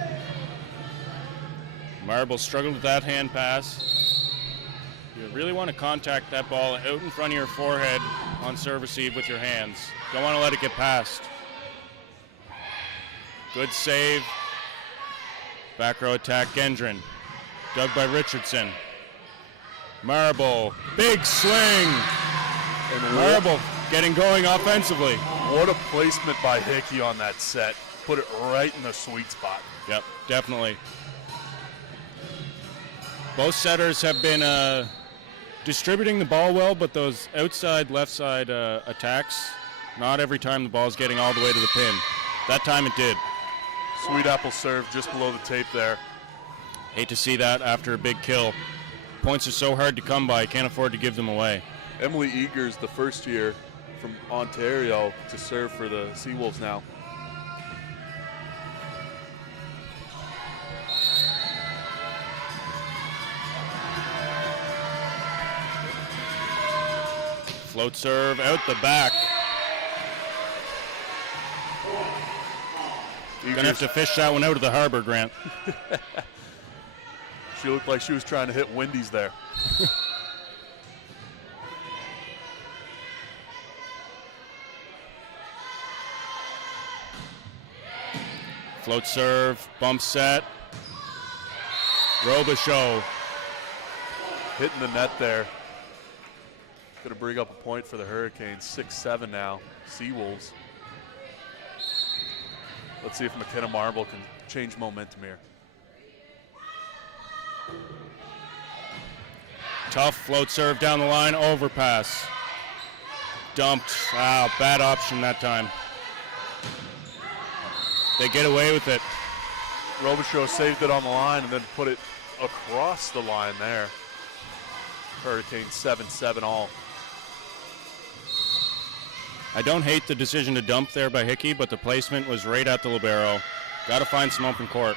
Marble struggled with that hand pass. You really want to contact that ball out in front of your forehead on serve receive with your hands. Don't want to let it get past. Good save. Back row attack, Gendron. Dug by Richardson. Marble, big swing. And Marble getting going offensively. What a placement by Hickey on that set. Put it right in the sweet spot. Yep, definitely. Both setters have been distributing the ball well, but those outside, left side attacks, not every time the ball's getting all the way to the pin. That time it did. Sweet Apple serve just below the tape there. Hate to see that after a big kill. Points are so hard to come by, can't afford to give them away. Emily Eagers, the first year from Ontario, to serve for the Seawolves now. Float serve out the back. Eagers. Gonna have to fish that one out of the harbor, Grant. She looked like she was trying to hit Wendy's there. Float serve, bump set. Robichaud. Hitting the net there. Going to bring up a point for the Hurricanes. 6-7 now. Seawolves. Let's see if McKenna Marble can change momentum here. Tough float serve down the line, overpass. Dumped. Wow, bad option that time. They get away with it. Robichaud saved it on the line and then put it across the line there. Hurricanes 7-7 all. I don't hate the decision to dump there by Hickey, but the placement was right at the libero. Got to find some open court.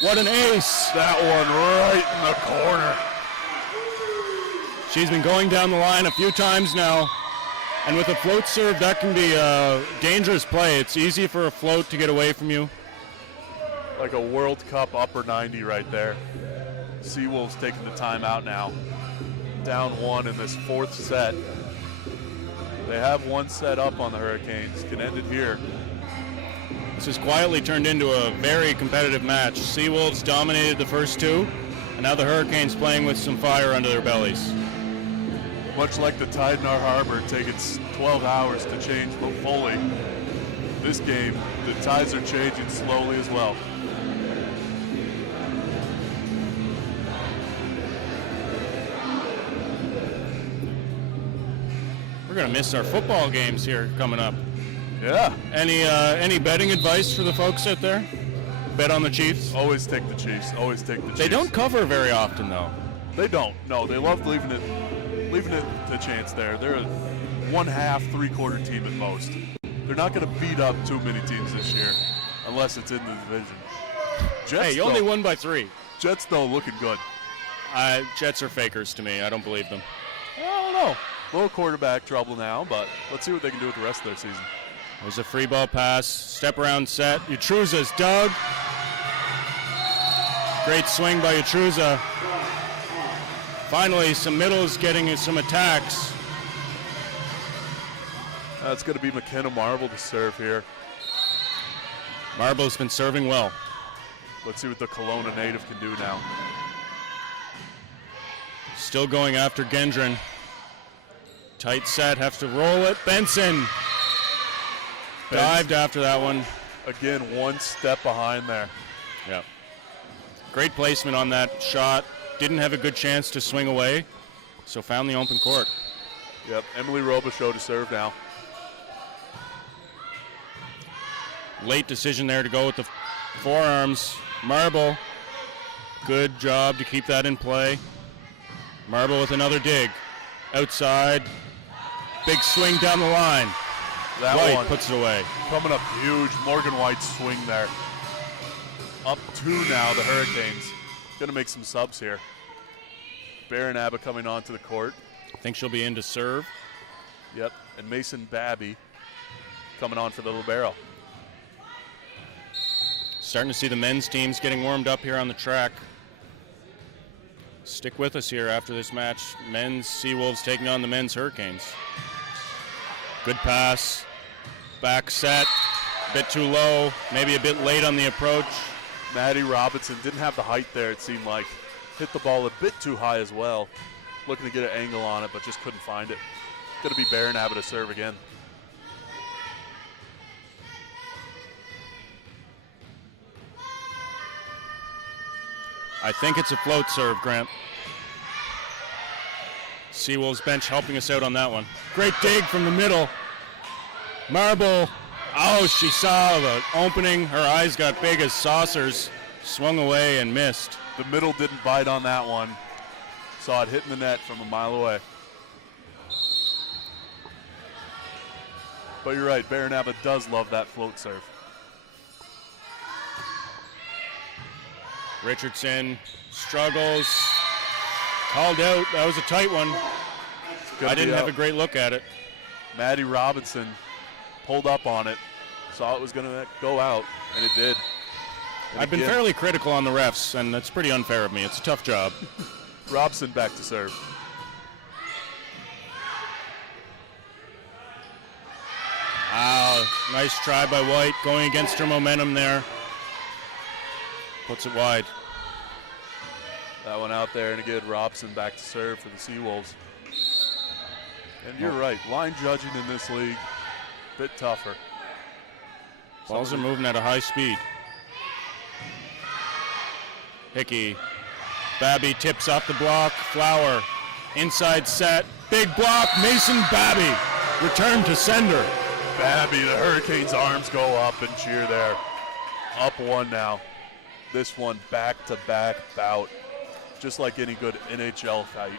What an ace! That one right in the corner. She's been going down the line a few times now, and with a float serve, that can be a dangerous play. It's easy for a float to get away from you. Like a World Cup upper 90 right there. Seawolves taking the timeout now. Down one in this fourth set. They have one set up on the Hurricanes. Can end it here. This has quietly turned into a very competitive match. Seawolves dominated the first two, and now the Hurricanes playing with some fire under their bellies. Much like the tide in our harbor taking 12 hours to change fully, this game, the tides are changing slowly as well. We're going to miss our football games here coming up. Yeah. Any betting advice for the folks out there? Bet on the Chiefs? Always take the Chiefs. Always take the Chiefs. They don't cover very often, though. They don't. No, they love leaving it to chance there. They're a 1/2, 3/4 team at most. They're not going to beat up too many teams this year, unless it's in the division. Jets, hey, you only won by 3. Jets, though, looking good. Jets are fakers to me. I don't believe them. I don't know. Little quarterback trouble now, but let's see what they can do with the rest of their season. There's a free ball pass. Step around set. Utruza's dug. Great swing by Utruza. Finally, some middles getting some attacks. That's going to be McKenna Marble to serve here. Marble's been serving well. Let's see what the Kelowna native can do now. Still going after Gendron. Tight set, have to roll it. Benson dived after that one. Again, one step behind there. Yeah. Great placement on that shot. Didn't have a good chance to swing away, so found the open court. Yep, Emily Robichaud to serve now. Late decision there to go with the forearms. Marble, good job to keep that in play. Marble with another dig. Outside, big swing down the line. That White one puts it away. Coming up huge, Morgan White's swing there. Up 2 now, the Hurricanes. Gonna make some subs here. Baron Abba coming onto the court. I think she'll be in to serve. Yep, and Mason Babby coming on for the libero. Starting to see the men's teams getting warmed up here on the track. Stick with us here after this match. Men's Seawolves taking on the men's Hurricanes. Good pass. Back set. Bit too low. Maybe a bit late on the approach. Maddie Robinson didn't have the height there, it seemed like. Hit the ball a bit too high as well. Looking to get an angle on it, but just couldn't find it. Going to be Baron Abba to serve again. I think it's a float serve, Grant. Seawolves bench helping us out on that one. Great dig from the middle. Marble. Oh, she saw the opening. Her eyes got big as saucers. Swung away and missed. The middle didn't bite on that one. Saw it hitting the net from a mile away. But you're right, Baron Abba does love that float serve. Richardson struggles. Called out. That was a tight one. I didn't have a great look at it. Maddie Robinson pulled up on it, saw it was going to go out, and it did. And I've been fairly critical on the refs, and that's pretty unfair of me. It's a tough job. Robson back to serve. Wow, nice try by White, going against her momentum there. Puts it wide. That one out there, and again, Robson back to serve for the Seawolves. And you're right, line judging in this league, a bit tougher. Balls are moving at a high speed. Hickey. Babby tips off the block. Flower. Inside set. Big block. Mason Babby. Return to sender. Babby, the Hurricanes' arms go up and cheer there. Up 1 now. This one back-to-back bout. Just like any good NHL fight.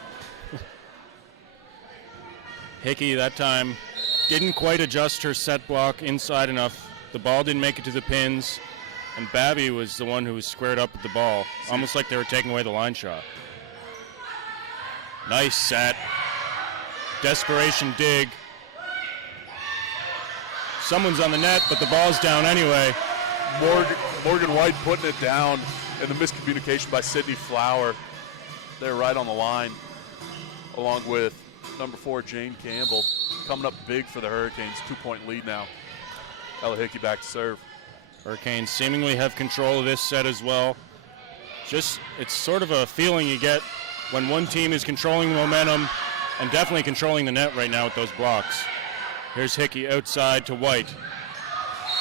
Hickey that time didn't quite adjust her set block inside enough. The ball didn't make it to the pins, and Babby was the one who was squared up with the ball, almost like they were taking away the line shot. Nice set. Desperation dig. Someone's on the net, but the ball's down anyway. Morgan White putting it down, and the miscommunication by Sydney Flower. They're right on the line, along with number 4, Jane Campbell. Coming up big for the Hurricanes, 2-point lead now. Ella Hickey back to serve. Hurricanes seemingly have control of this set as well. It's sort of a feeling you get when one team is controlling the momentum and definitely controlling the net right now with those blocks. Here's Hickey outside to White.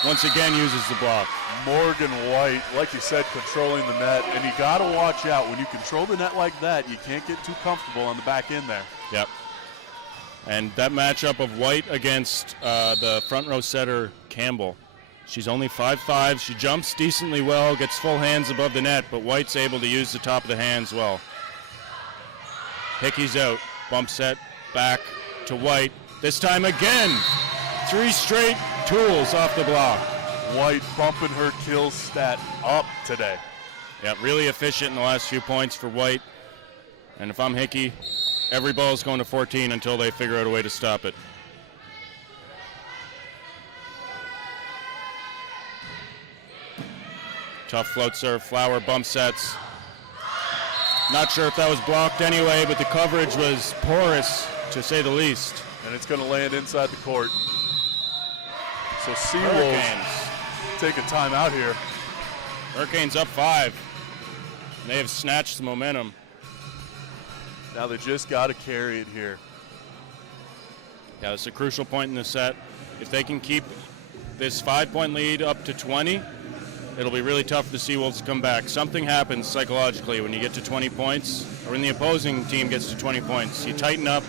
Once again uses the block. Morgan White, like you said, controlling the net, and you got to watch out. When you control the net like that, you can't get too comfortable on the back end there. Yep. And that matchup of White against the front row setter, Campbell. She's only 5'5". She jumps decently well, gets full hands above the net, but White's able to use the top of the hands well. Hickey's out. Bump set back to White. This time again. 3 straight tools off the block. White bumping her kill stat up today. Yeah, really efficient in the last few points for White. And if I'm Hickey, every ball's going to 14 until they figure out a way to stop it. Tough float serve. Flower bump sets. Not sure if that was blocked anyway, but the coverage was porous, to say the least. And it's going to land inside the court. So Seawolves Hurricanes take a timeout here. Hurricanes up 5. They have snatched the momentum. Now they just got to carry it here. Yeah, it's a crucial point in the set. If they can keep this 5-point lead up to 20, it'll be really tough for the Seawolves to come back. Something happens psychologically when you get to 20 points, or when the opposing team gets to 20 points. You tighten up,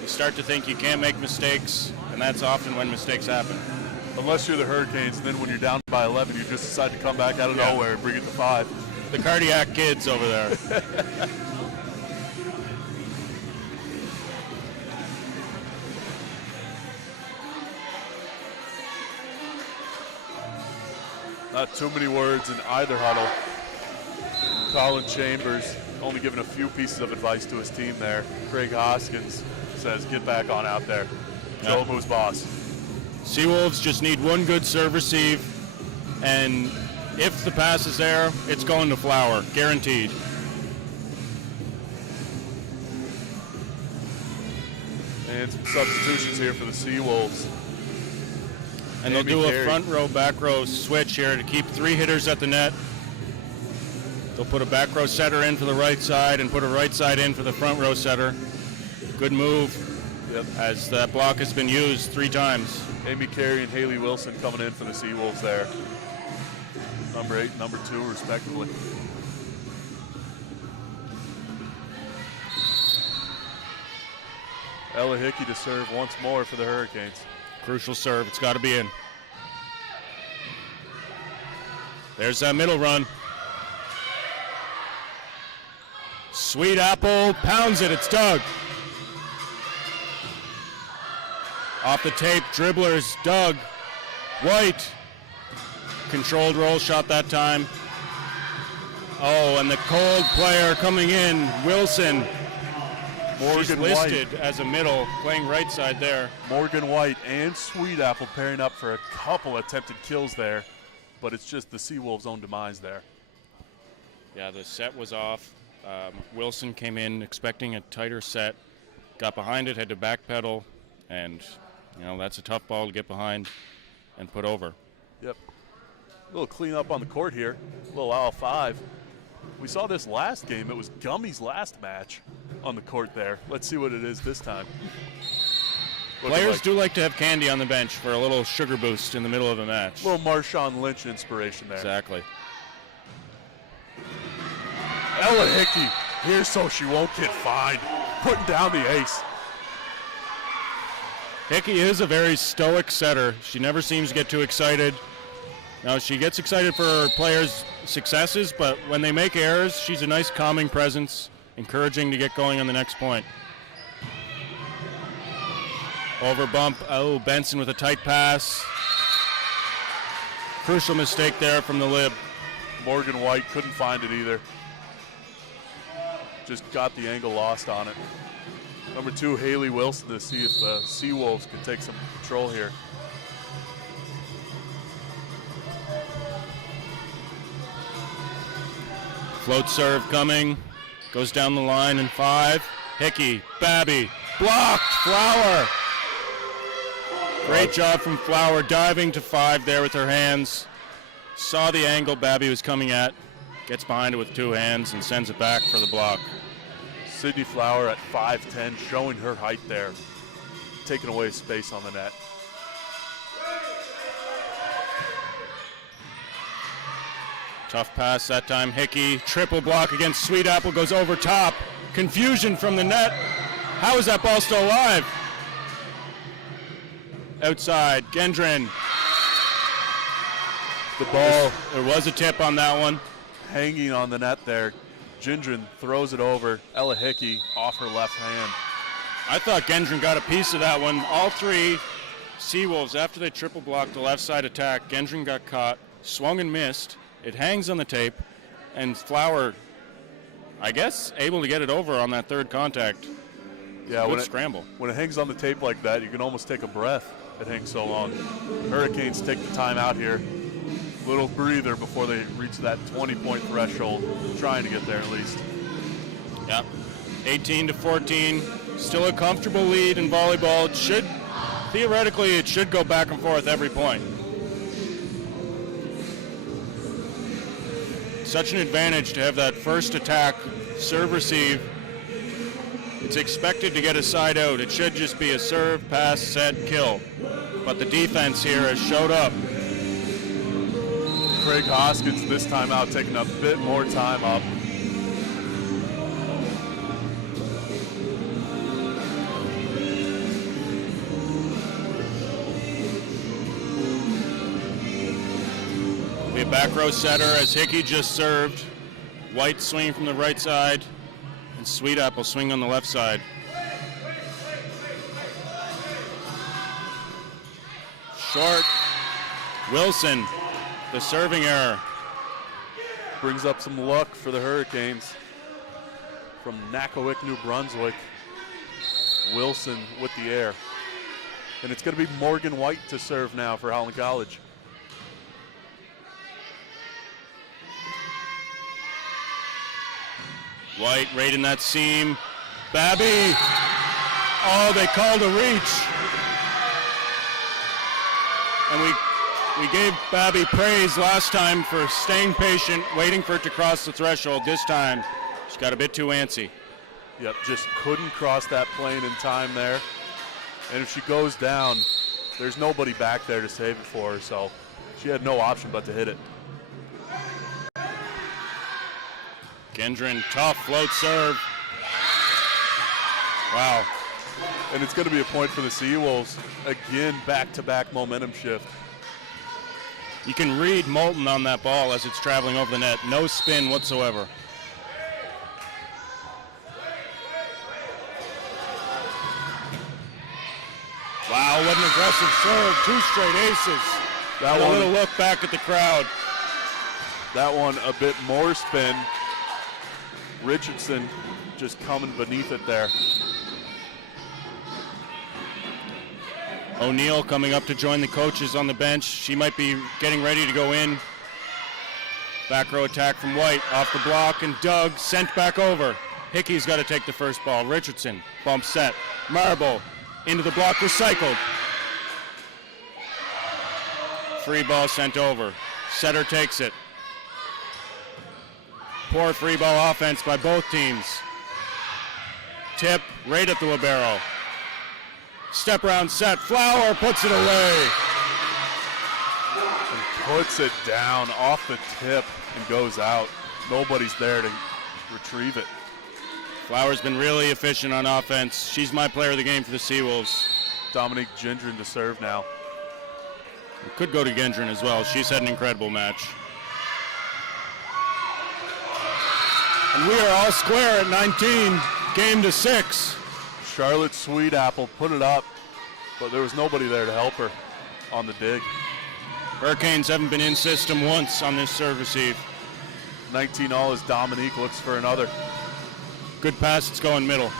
you start to think you can't make mistakes, and that's often when mistakes happen. Unless you're the Hurricanes, and then when you're down by 11, you just decide to come back out of nowhere and bring it to 5. The cardiac kids over there. Not too many words in either huddle. Colin Chambers only giving a few pieces of advice to his team there. Craig Hoskins says, get back on out there. Joe Moo's boss. Seawolves just need one good serve receive, and if the pass is there, it's going to Flower, guaranteed. And some substitutions here for the Seawolves. And they'll do a front row, back row switch here to keep 3 hitters at the net. They'll put a back row setter in for the right side and put a right side in for the front row setter. Good move, as that block has been used 3 times. Amy Carey and Haley Wilson coming in for the Seawolves there. Number 8 and number 2, respectively. Ella Hickey to serve once more for the Hurricanes. Crucial serve. It's got to be in. There's that middle run. Sweet Apple pounds it. It's Doug. Off the tape, dribblers, Doug. White. Controlled roll shot that time. Oh, and the cold player coming in, Wilson. She's listed as a middle, playing right side there. Morgan White and Sweet Apple pairing up for a couple attempted kills there, but it's just the Seawolves' own demise there. Yeah, the set was off. Wilson came in expecting a tighter set, got behind it, had to backpedal, and that's a tough ball to get behind and put over. Yep. A little cleanup on the court here, a little aisle 5. We saw this last game. It was Gummy's last match on the court there. Let's see what it is this time. Players do like to have candy on the bench for a little sugar boost in the middle of a match. A little Marshawn Lynch inspiration there. Exactly. Ella Hickey here so she won't get fined. Putting down the ace. Hickey is a very stoic setter. She never seems to get too excited. Now, she gets excited for her players' successes, but when they make errors, she's a nice calming presence, encouraging to get going on the next point. Over bump. Oh, Benson with a tight pass. Crucial mistake there from the lib. Morgan White couldn't find it either. Just got the angle lost on it. Number 2, Haley Wilson, to see if the Seawolves can take some control here. Float serve coming. Goes down the line in 5. Hickey, Babby, blocked, Flower. Great job from Flower, diving to 5 there with her hands. Saw the angle Babby was coming at. Gets behind it with 2 hands and sends it back for the block. Sydney Flower at 5'10", showing her height there. Taking away space on the net. Tough pass that time. Hickey, triple block against Sweet Apple, goes over top. Confusion from the net. How is that ball still alive? Outside, Gendron. The ball, There was a tip on that one. hanging on the net there. Gendron throws it over. Ella Hickey off her left hand. I thought Gendron got a piece of that one. All 3 Seawolves, after they triple blocked the left side attack, Gendron got caught, swung and missed. It hangs on the tape, and Flower, I guess, able to get it over on that 3rd contact. Yeah, Good scramble. When it hangs on the tape like that, you can almost take a breath. It hangs so long. Hurricanes take the time out here. Little breather before they reach that 20-point threshold, trying to get there at least. Yeah, 18-14, still a comfortable lead in volleyball. Theoretically, it should go back and forth every point. Such an advantage to have that first attack, serve, receive. It's expected to get a side out. It should just be a serve, pass, set, kill. But the defense here has showed up. Craig Hoskins this time out taking a bit more time up. The back row setter as Hickey just served. White swing from the right side, and Sweet Apple swing on the left side. Short. Wilson, the serving error. Brings up some luck for the Hurricanes. From Nakawik, New Brunswick. Wilson with the air. And it's going to be Morgan White to serve now for Holland College. White right in that seam. Babby. Oh, they called a reach. And we gave Babby praise last time for staying patient, waiting for it to cross the threshold. This time, she got a bit too antsy. Yep, just couldn't cross that plane in time there. And if she goes down, there's nobody back there to save it for her, so she had no option but to hit it. Gendron, tough float serve. Wow. And it's going to be a point for the Seawolves. Again, back-to-back momentum shift. You can read Moulton on that ball as it's traveling over the net. No spin whatsoever. Wow, what an aggressive serve. 2 straight aces. That And a one, little look back at the crowd. that one a bit more spin. Richardson just coming beneath it there. O'Neill coming up to join the coaches on the bench. She might be getting ready to go in. Back row attack from White, off the block, and Doug sent back over. Hickey's got to take the first ball. Richardson, bump set. Marble, into the block, recycled. Free ball sent over. Setter takes it. Poor free ball offense by both teams. Tip right at the libero. Step around set. Flower puts it away. And puts it down off the tip and goes out. Nobody's there to retrieve it. Flower's been really efficient on offense. She's my player of the game for the Seawolves. Dominique Gendron to serve now. It could go to Gendron as well. She's had an incredible match. And we are all square at 19, game to 6. Charlotte Sweet Apple put it up but there was nobody there to help her on the dig. Hurricanes haven't been in system once on this serve receive. 19 all as Dominique looks for another. Good pass, it's going middle.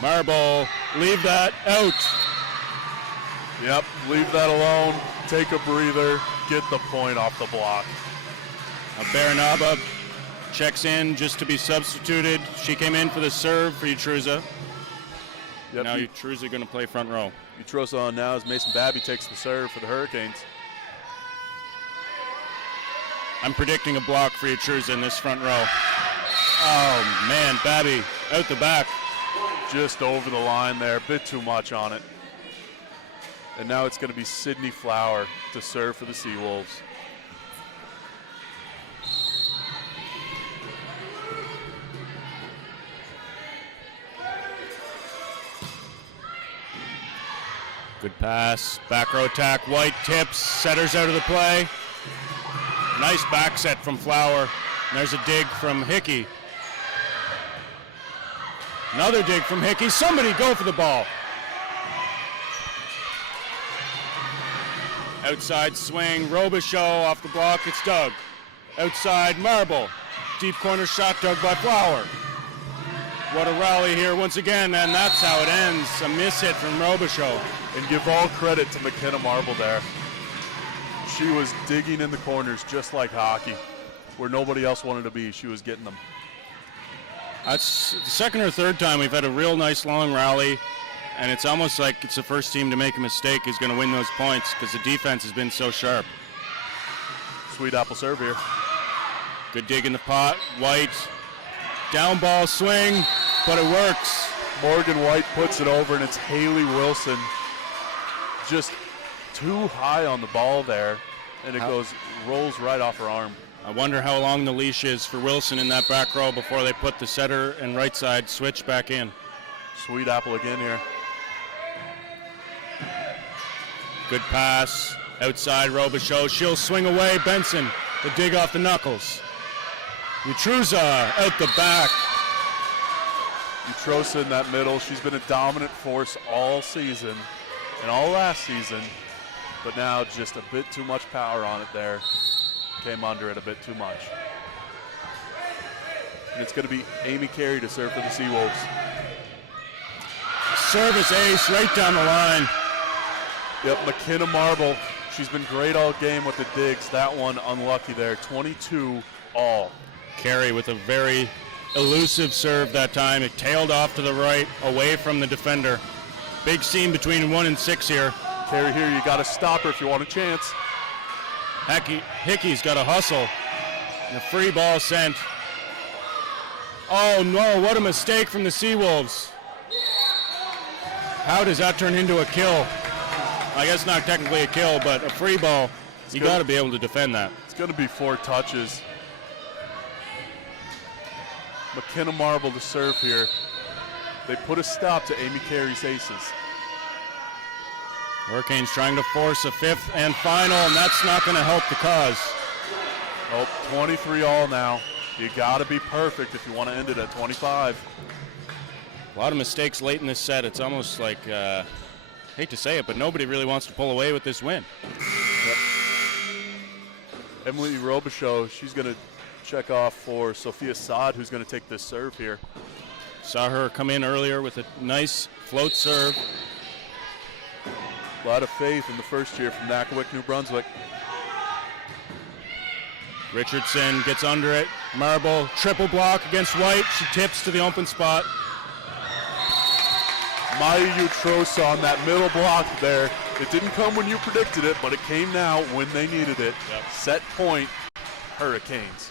Marble, leave that out. Yep, leave that alone, take a breather, get the point off the block. Baranaba checks in just to be substituted. She came in for the serve for Utruza. Yep, Now Utruza going to play front row. Utruza on now as Mason Babby takes the serve for the Hurricanes. I'm predicting a block for Utruza in this front row. Oh man, Babby out the back. Just over the line there, a bit too much on it. And now it's going to be Sydney Flower to serve for the Seawolves. Good pass, back row attack, White tips, setters out of the play. Nice back set from Flower. And there's a dig from Hickey. Another dig from Hickey. Somebody go for the ball. Outside swing, Robichaud off the block, it's Doug. Outside, Marble. Deep corner shot, dug by Flower. What a rally here once again, and that's how it ends. A miss hit from Robichaud. And give all credit to McKenna Marble there. She was digging in the corners just like hockey. Where nobody else wanted to be, she was getting them. That's the second or third time we've had a real nice long rally, and it's almost like it's the first team to make a mistake is going to win those points because the defense has been so sharp. Sweet apple serve here. Good dig in the pot. White, down ball swing, but it works. Morgan White puts it over, and it's Haley Wilson. Just too high on the ball there, and it rolls right off her arm. I wonder how long the leash is for Wilson in that back row before they put the setter and right side switch back in. Sweet apple again here. Good pass, outside Robichaud, she'll swing away, Benson, the dig off the knuckles. Utruza out the back. Utruza in that middle, she's been a dominant force all season and all last season, but now just a bit too much power on it there. Came under it a bit too much. And it's going to be Amy Carey to serve for the Seawolves. Service ace right down the line. Yep, McKenna Marble. She's been great all game with the digs. That one unlucky there. 22 all. Carey with a very elusive serve that time. It tailed off to the right, away from the defender. Big seam between 1 and 6 here. Carey here, you got to stop her if you want a chance. Hickey's got to hustle. And a free ball sent. Oh no, what a mistake from the Seawolves. How does that turn into a kill? I guess not technically a kill, but a free ball. You got to be able to defend that. It's going to be 4 touches. McKenna Marble to serve here. They put a stop to Amy Carey's aces. Hurricanes trying to force a 5th and final, and that's not going to help the cause. Oh, 23 all now. You got to be perfect if you want to end it at 25. A lot of mistakes late in this set. It's almost like, hate to say it, but nobody really wants to pull away with this win. Yep. Emily Robichaud, she's going to check off for Sophia Saad, who's going to take this serve here. Saw her come in earlier with a nice float serve. A lot of faith in the first year from Nakawik, New Brunswick. Richardson gets under it. Marble, triple block against White. She tips to the open spot. Maya Utruza on that middle block there. It didn't come when you predicted it, but it came now when they needed it. Yep. Set point, Hurricanes.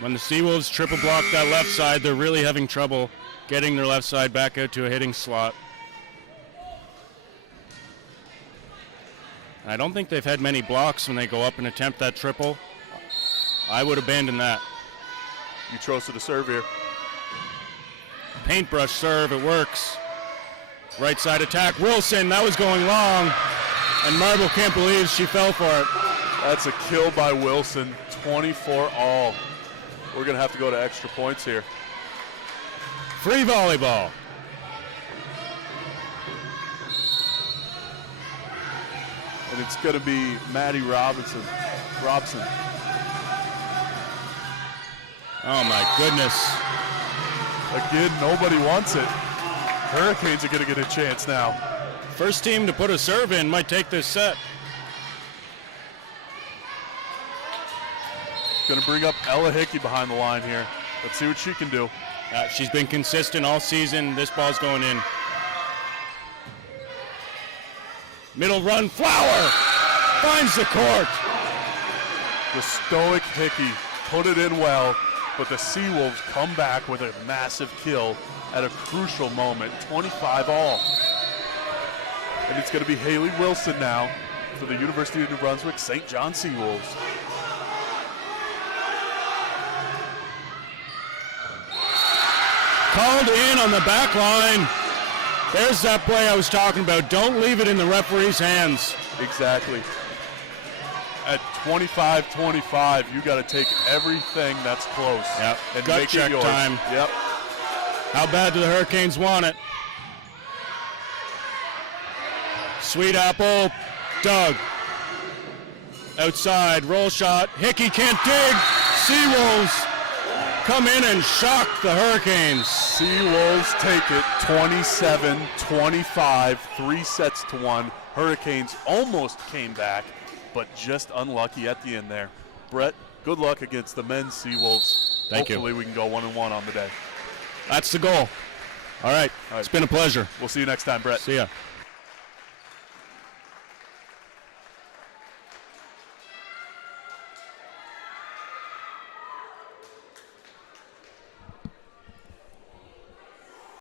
When the Seawolves triple block that left side, they're really having trouble getting their left side back out to a hitting slot. I don't think they've had many blocks when they go up and attempt that triple. I would abandon that. Utruza to serve here. Paintbrush serve, it works. Right side attack, Wilson, that was going long. And Marble can't believe she fell for it. That's a kill by Wilson, 24 all. We're gonna have to go to extra points here. Free volleyball. and it's going to be Maddie Robson. Oh my goodness. Again, nobody wants it. Hurricanes are going to get a chance now. First team to put a serve in might take this set. Going to bring up Ella Hickey behind the line here. Let's see what she can do. She's been consistent all season. This ball's going in. Middle run, Flower finds the court. The stoic Hickey put it in well, but the Seawolves come back with a massive kill at a crucial moment, 25 all. And it's going to be Haley Wilson now for the University of New Brunswick St. John Seawolves. Called in on the back line. There's that play I was talking about. Don't leave it in the referee's hands. Exactly. At 25-25, you got to take everything that's close. Yep. And Gut make check it yours. time. Yep. How bad do the Hurricanes want it? Sweet apple, Doug. Outside, roll shot. Hickey can't dig. Seawolves come in and shock the Hurricanes. Seawolves take it 27-25, 3-1. Hurricanes almost came back, but just unlucky at the end there. Brett, good luck against the men's Seawolves. Thank you. Hopefully we can go 1-1 on the day. That's the goal. All right. It's been a pleasure. We'll see you next time, Brett. See ya.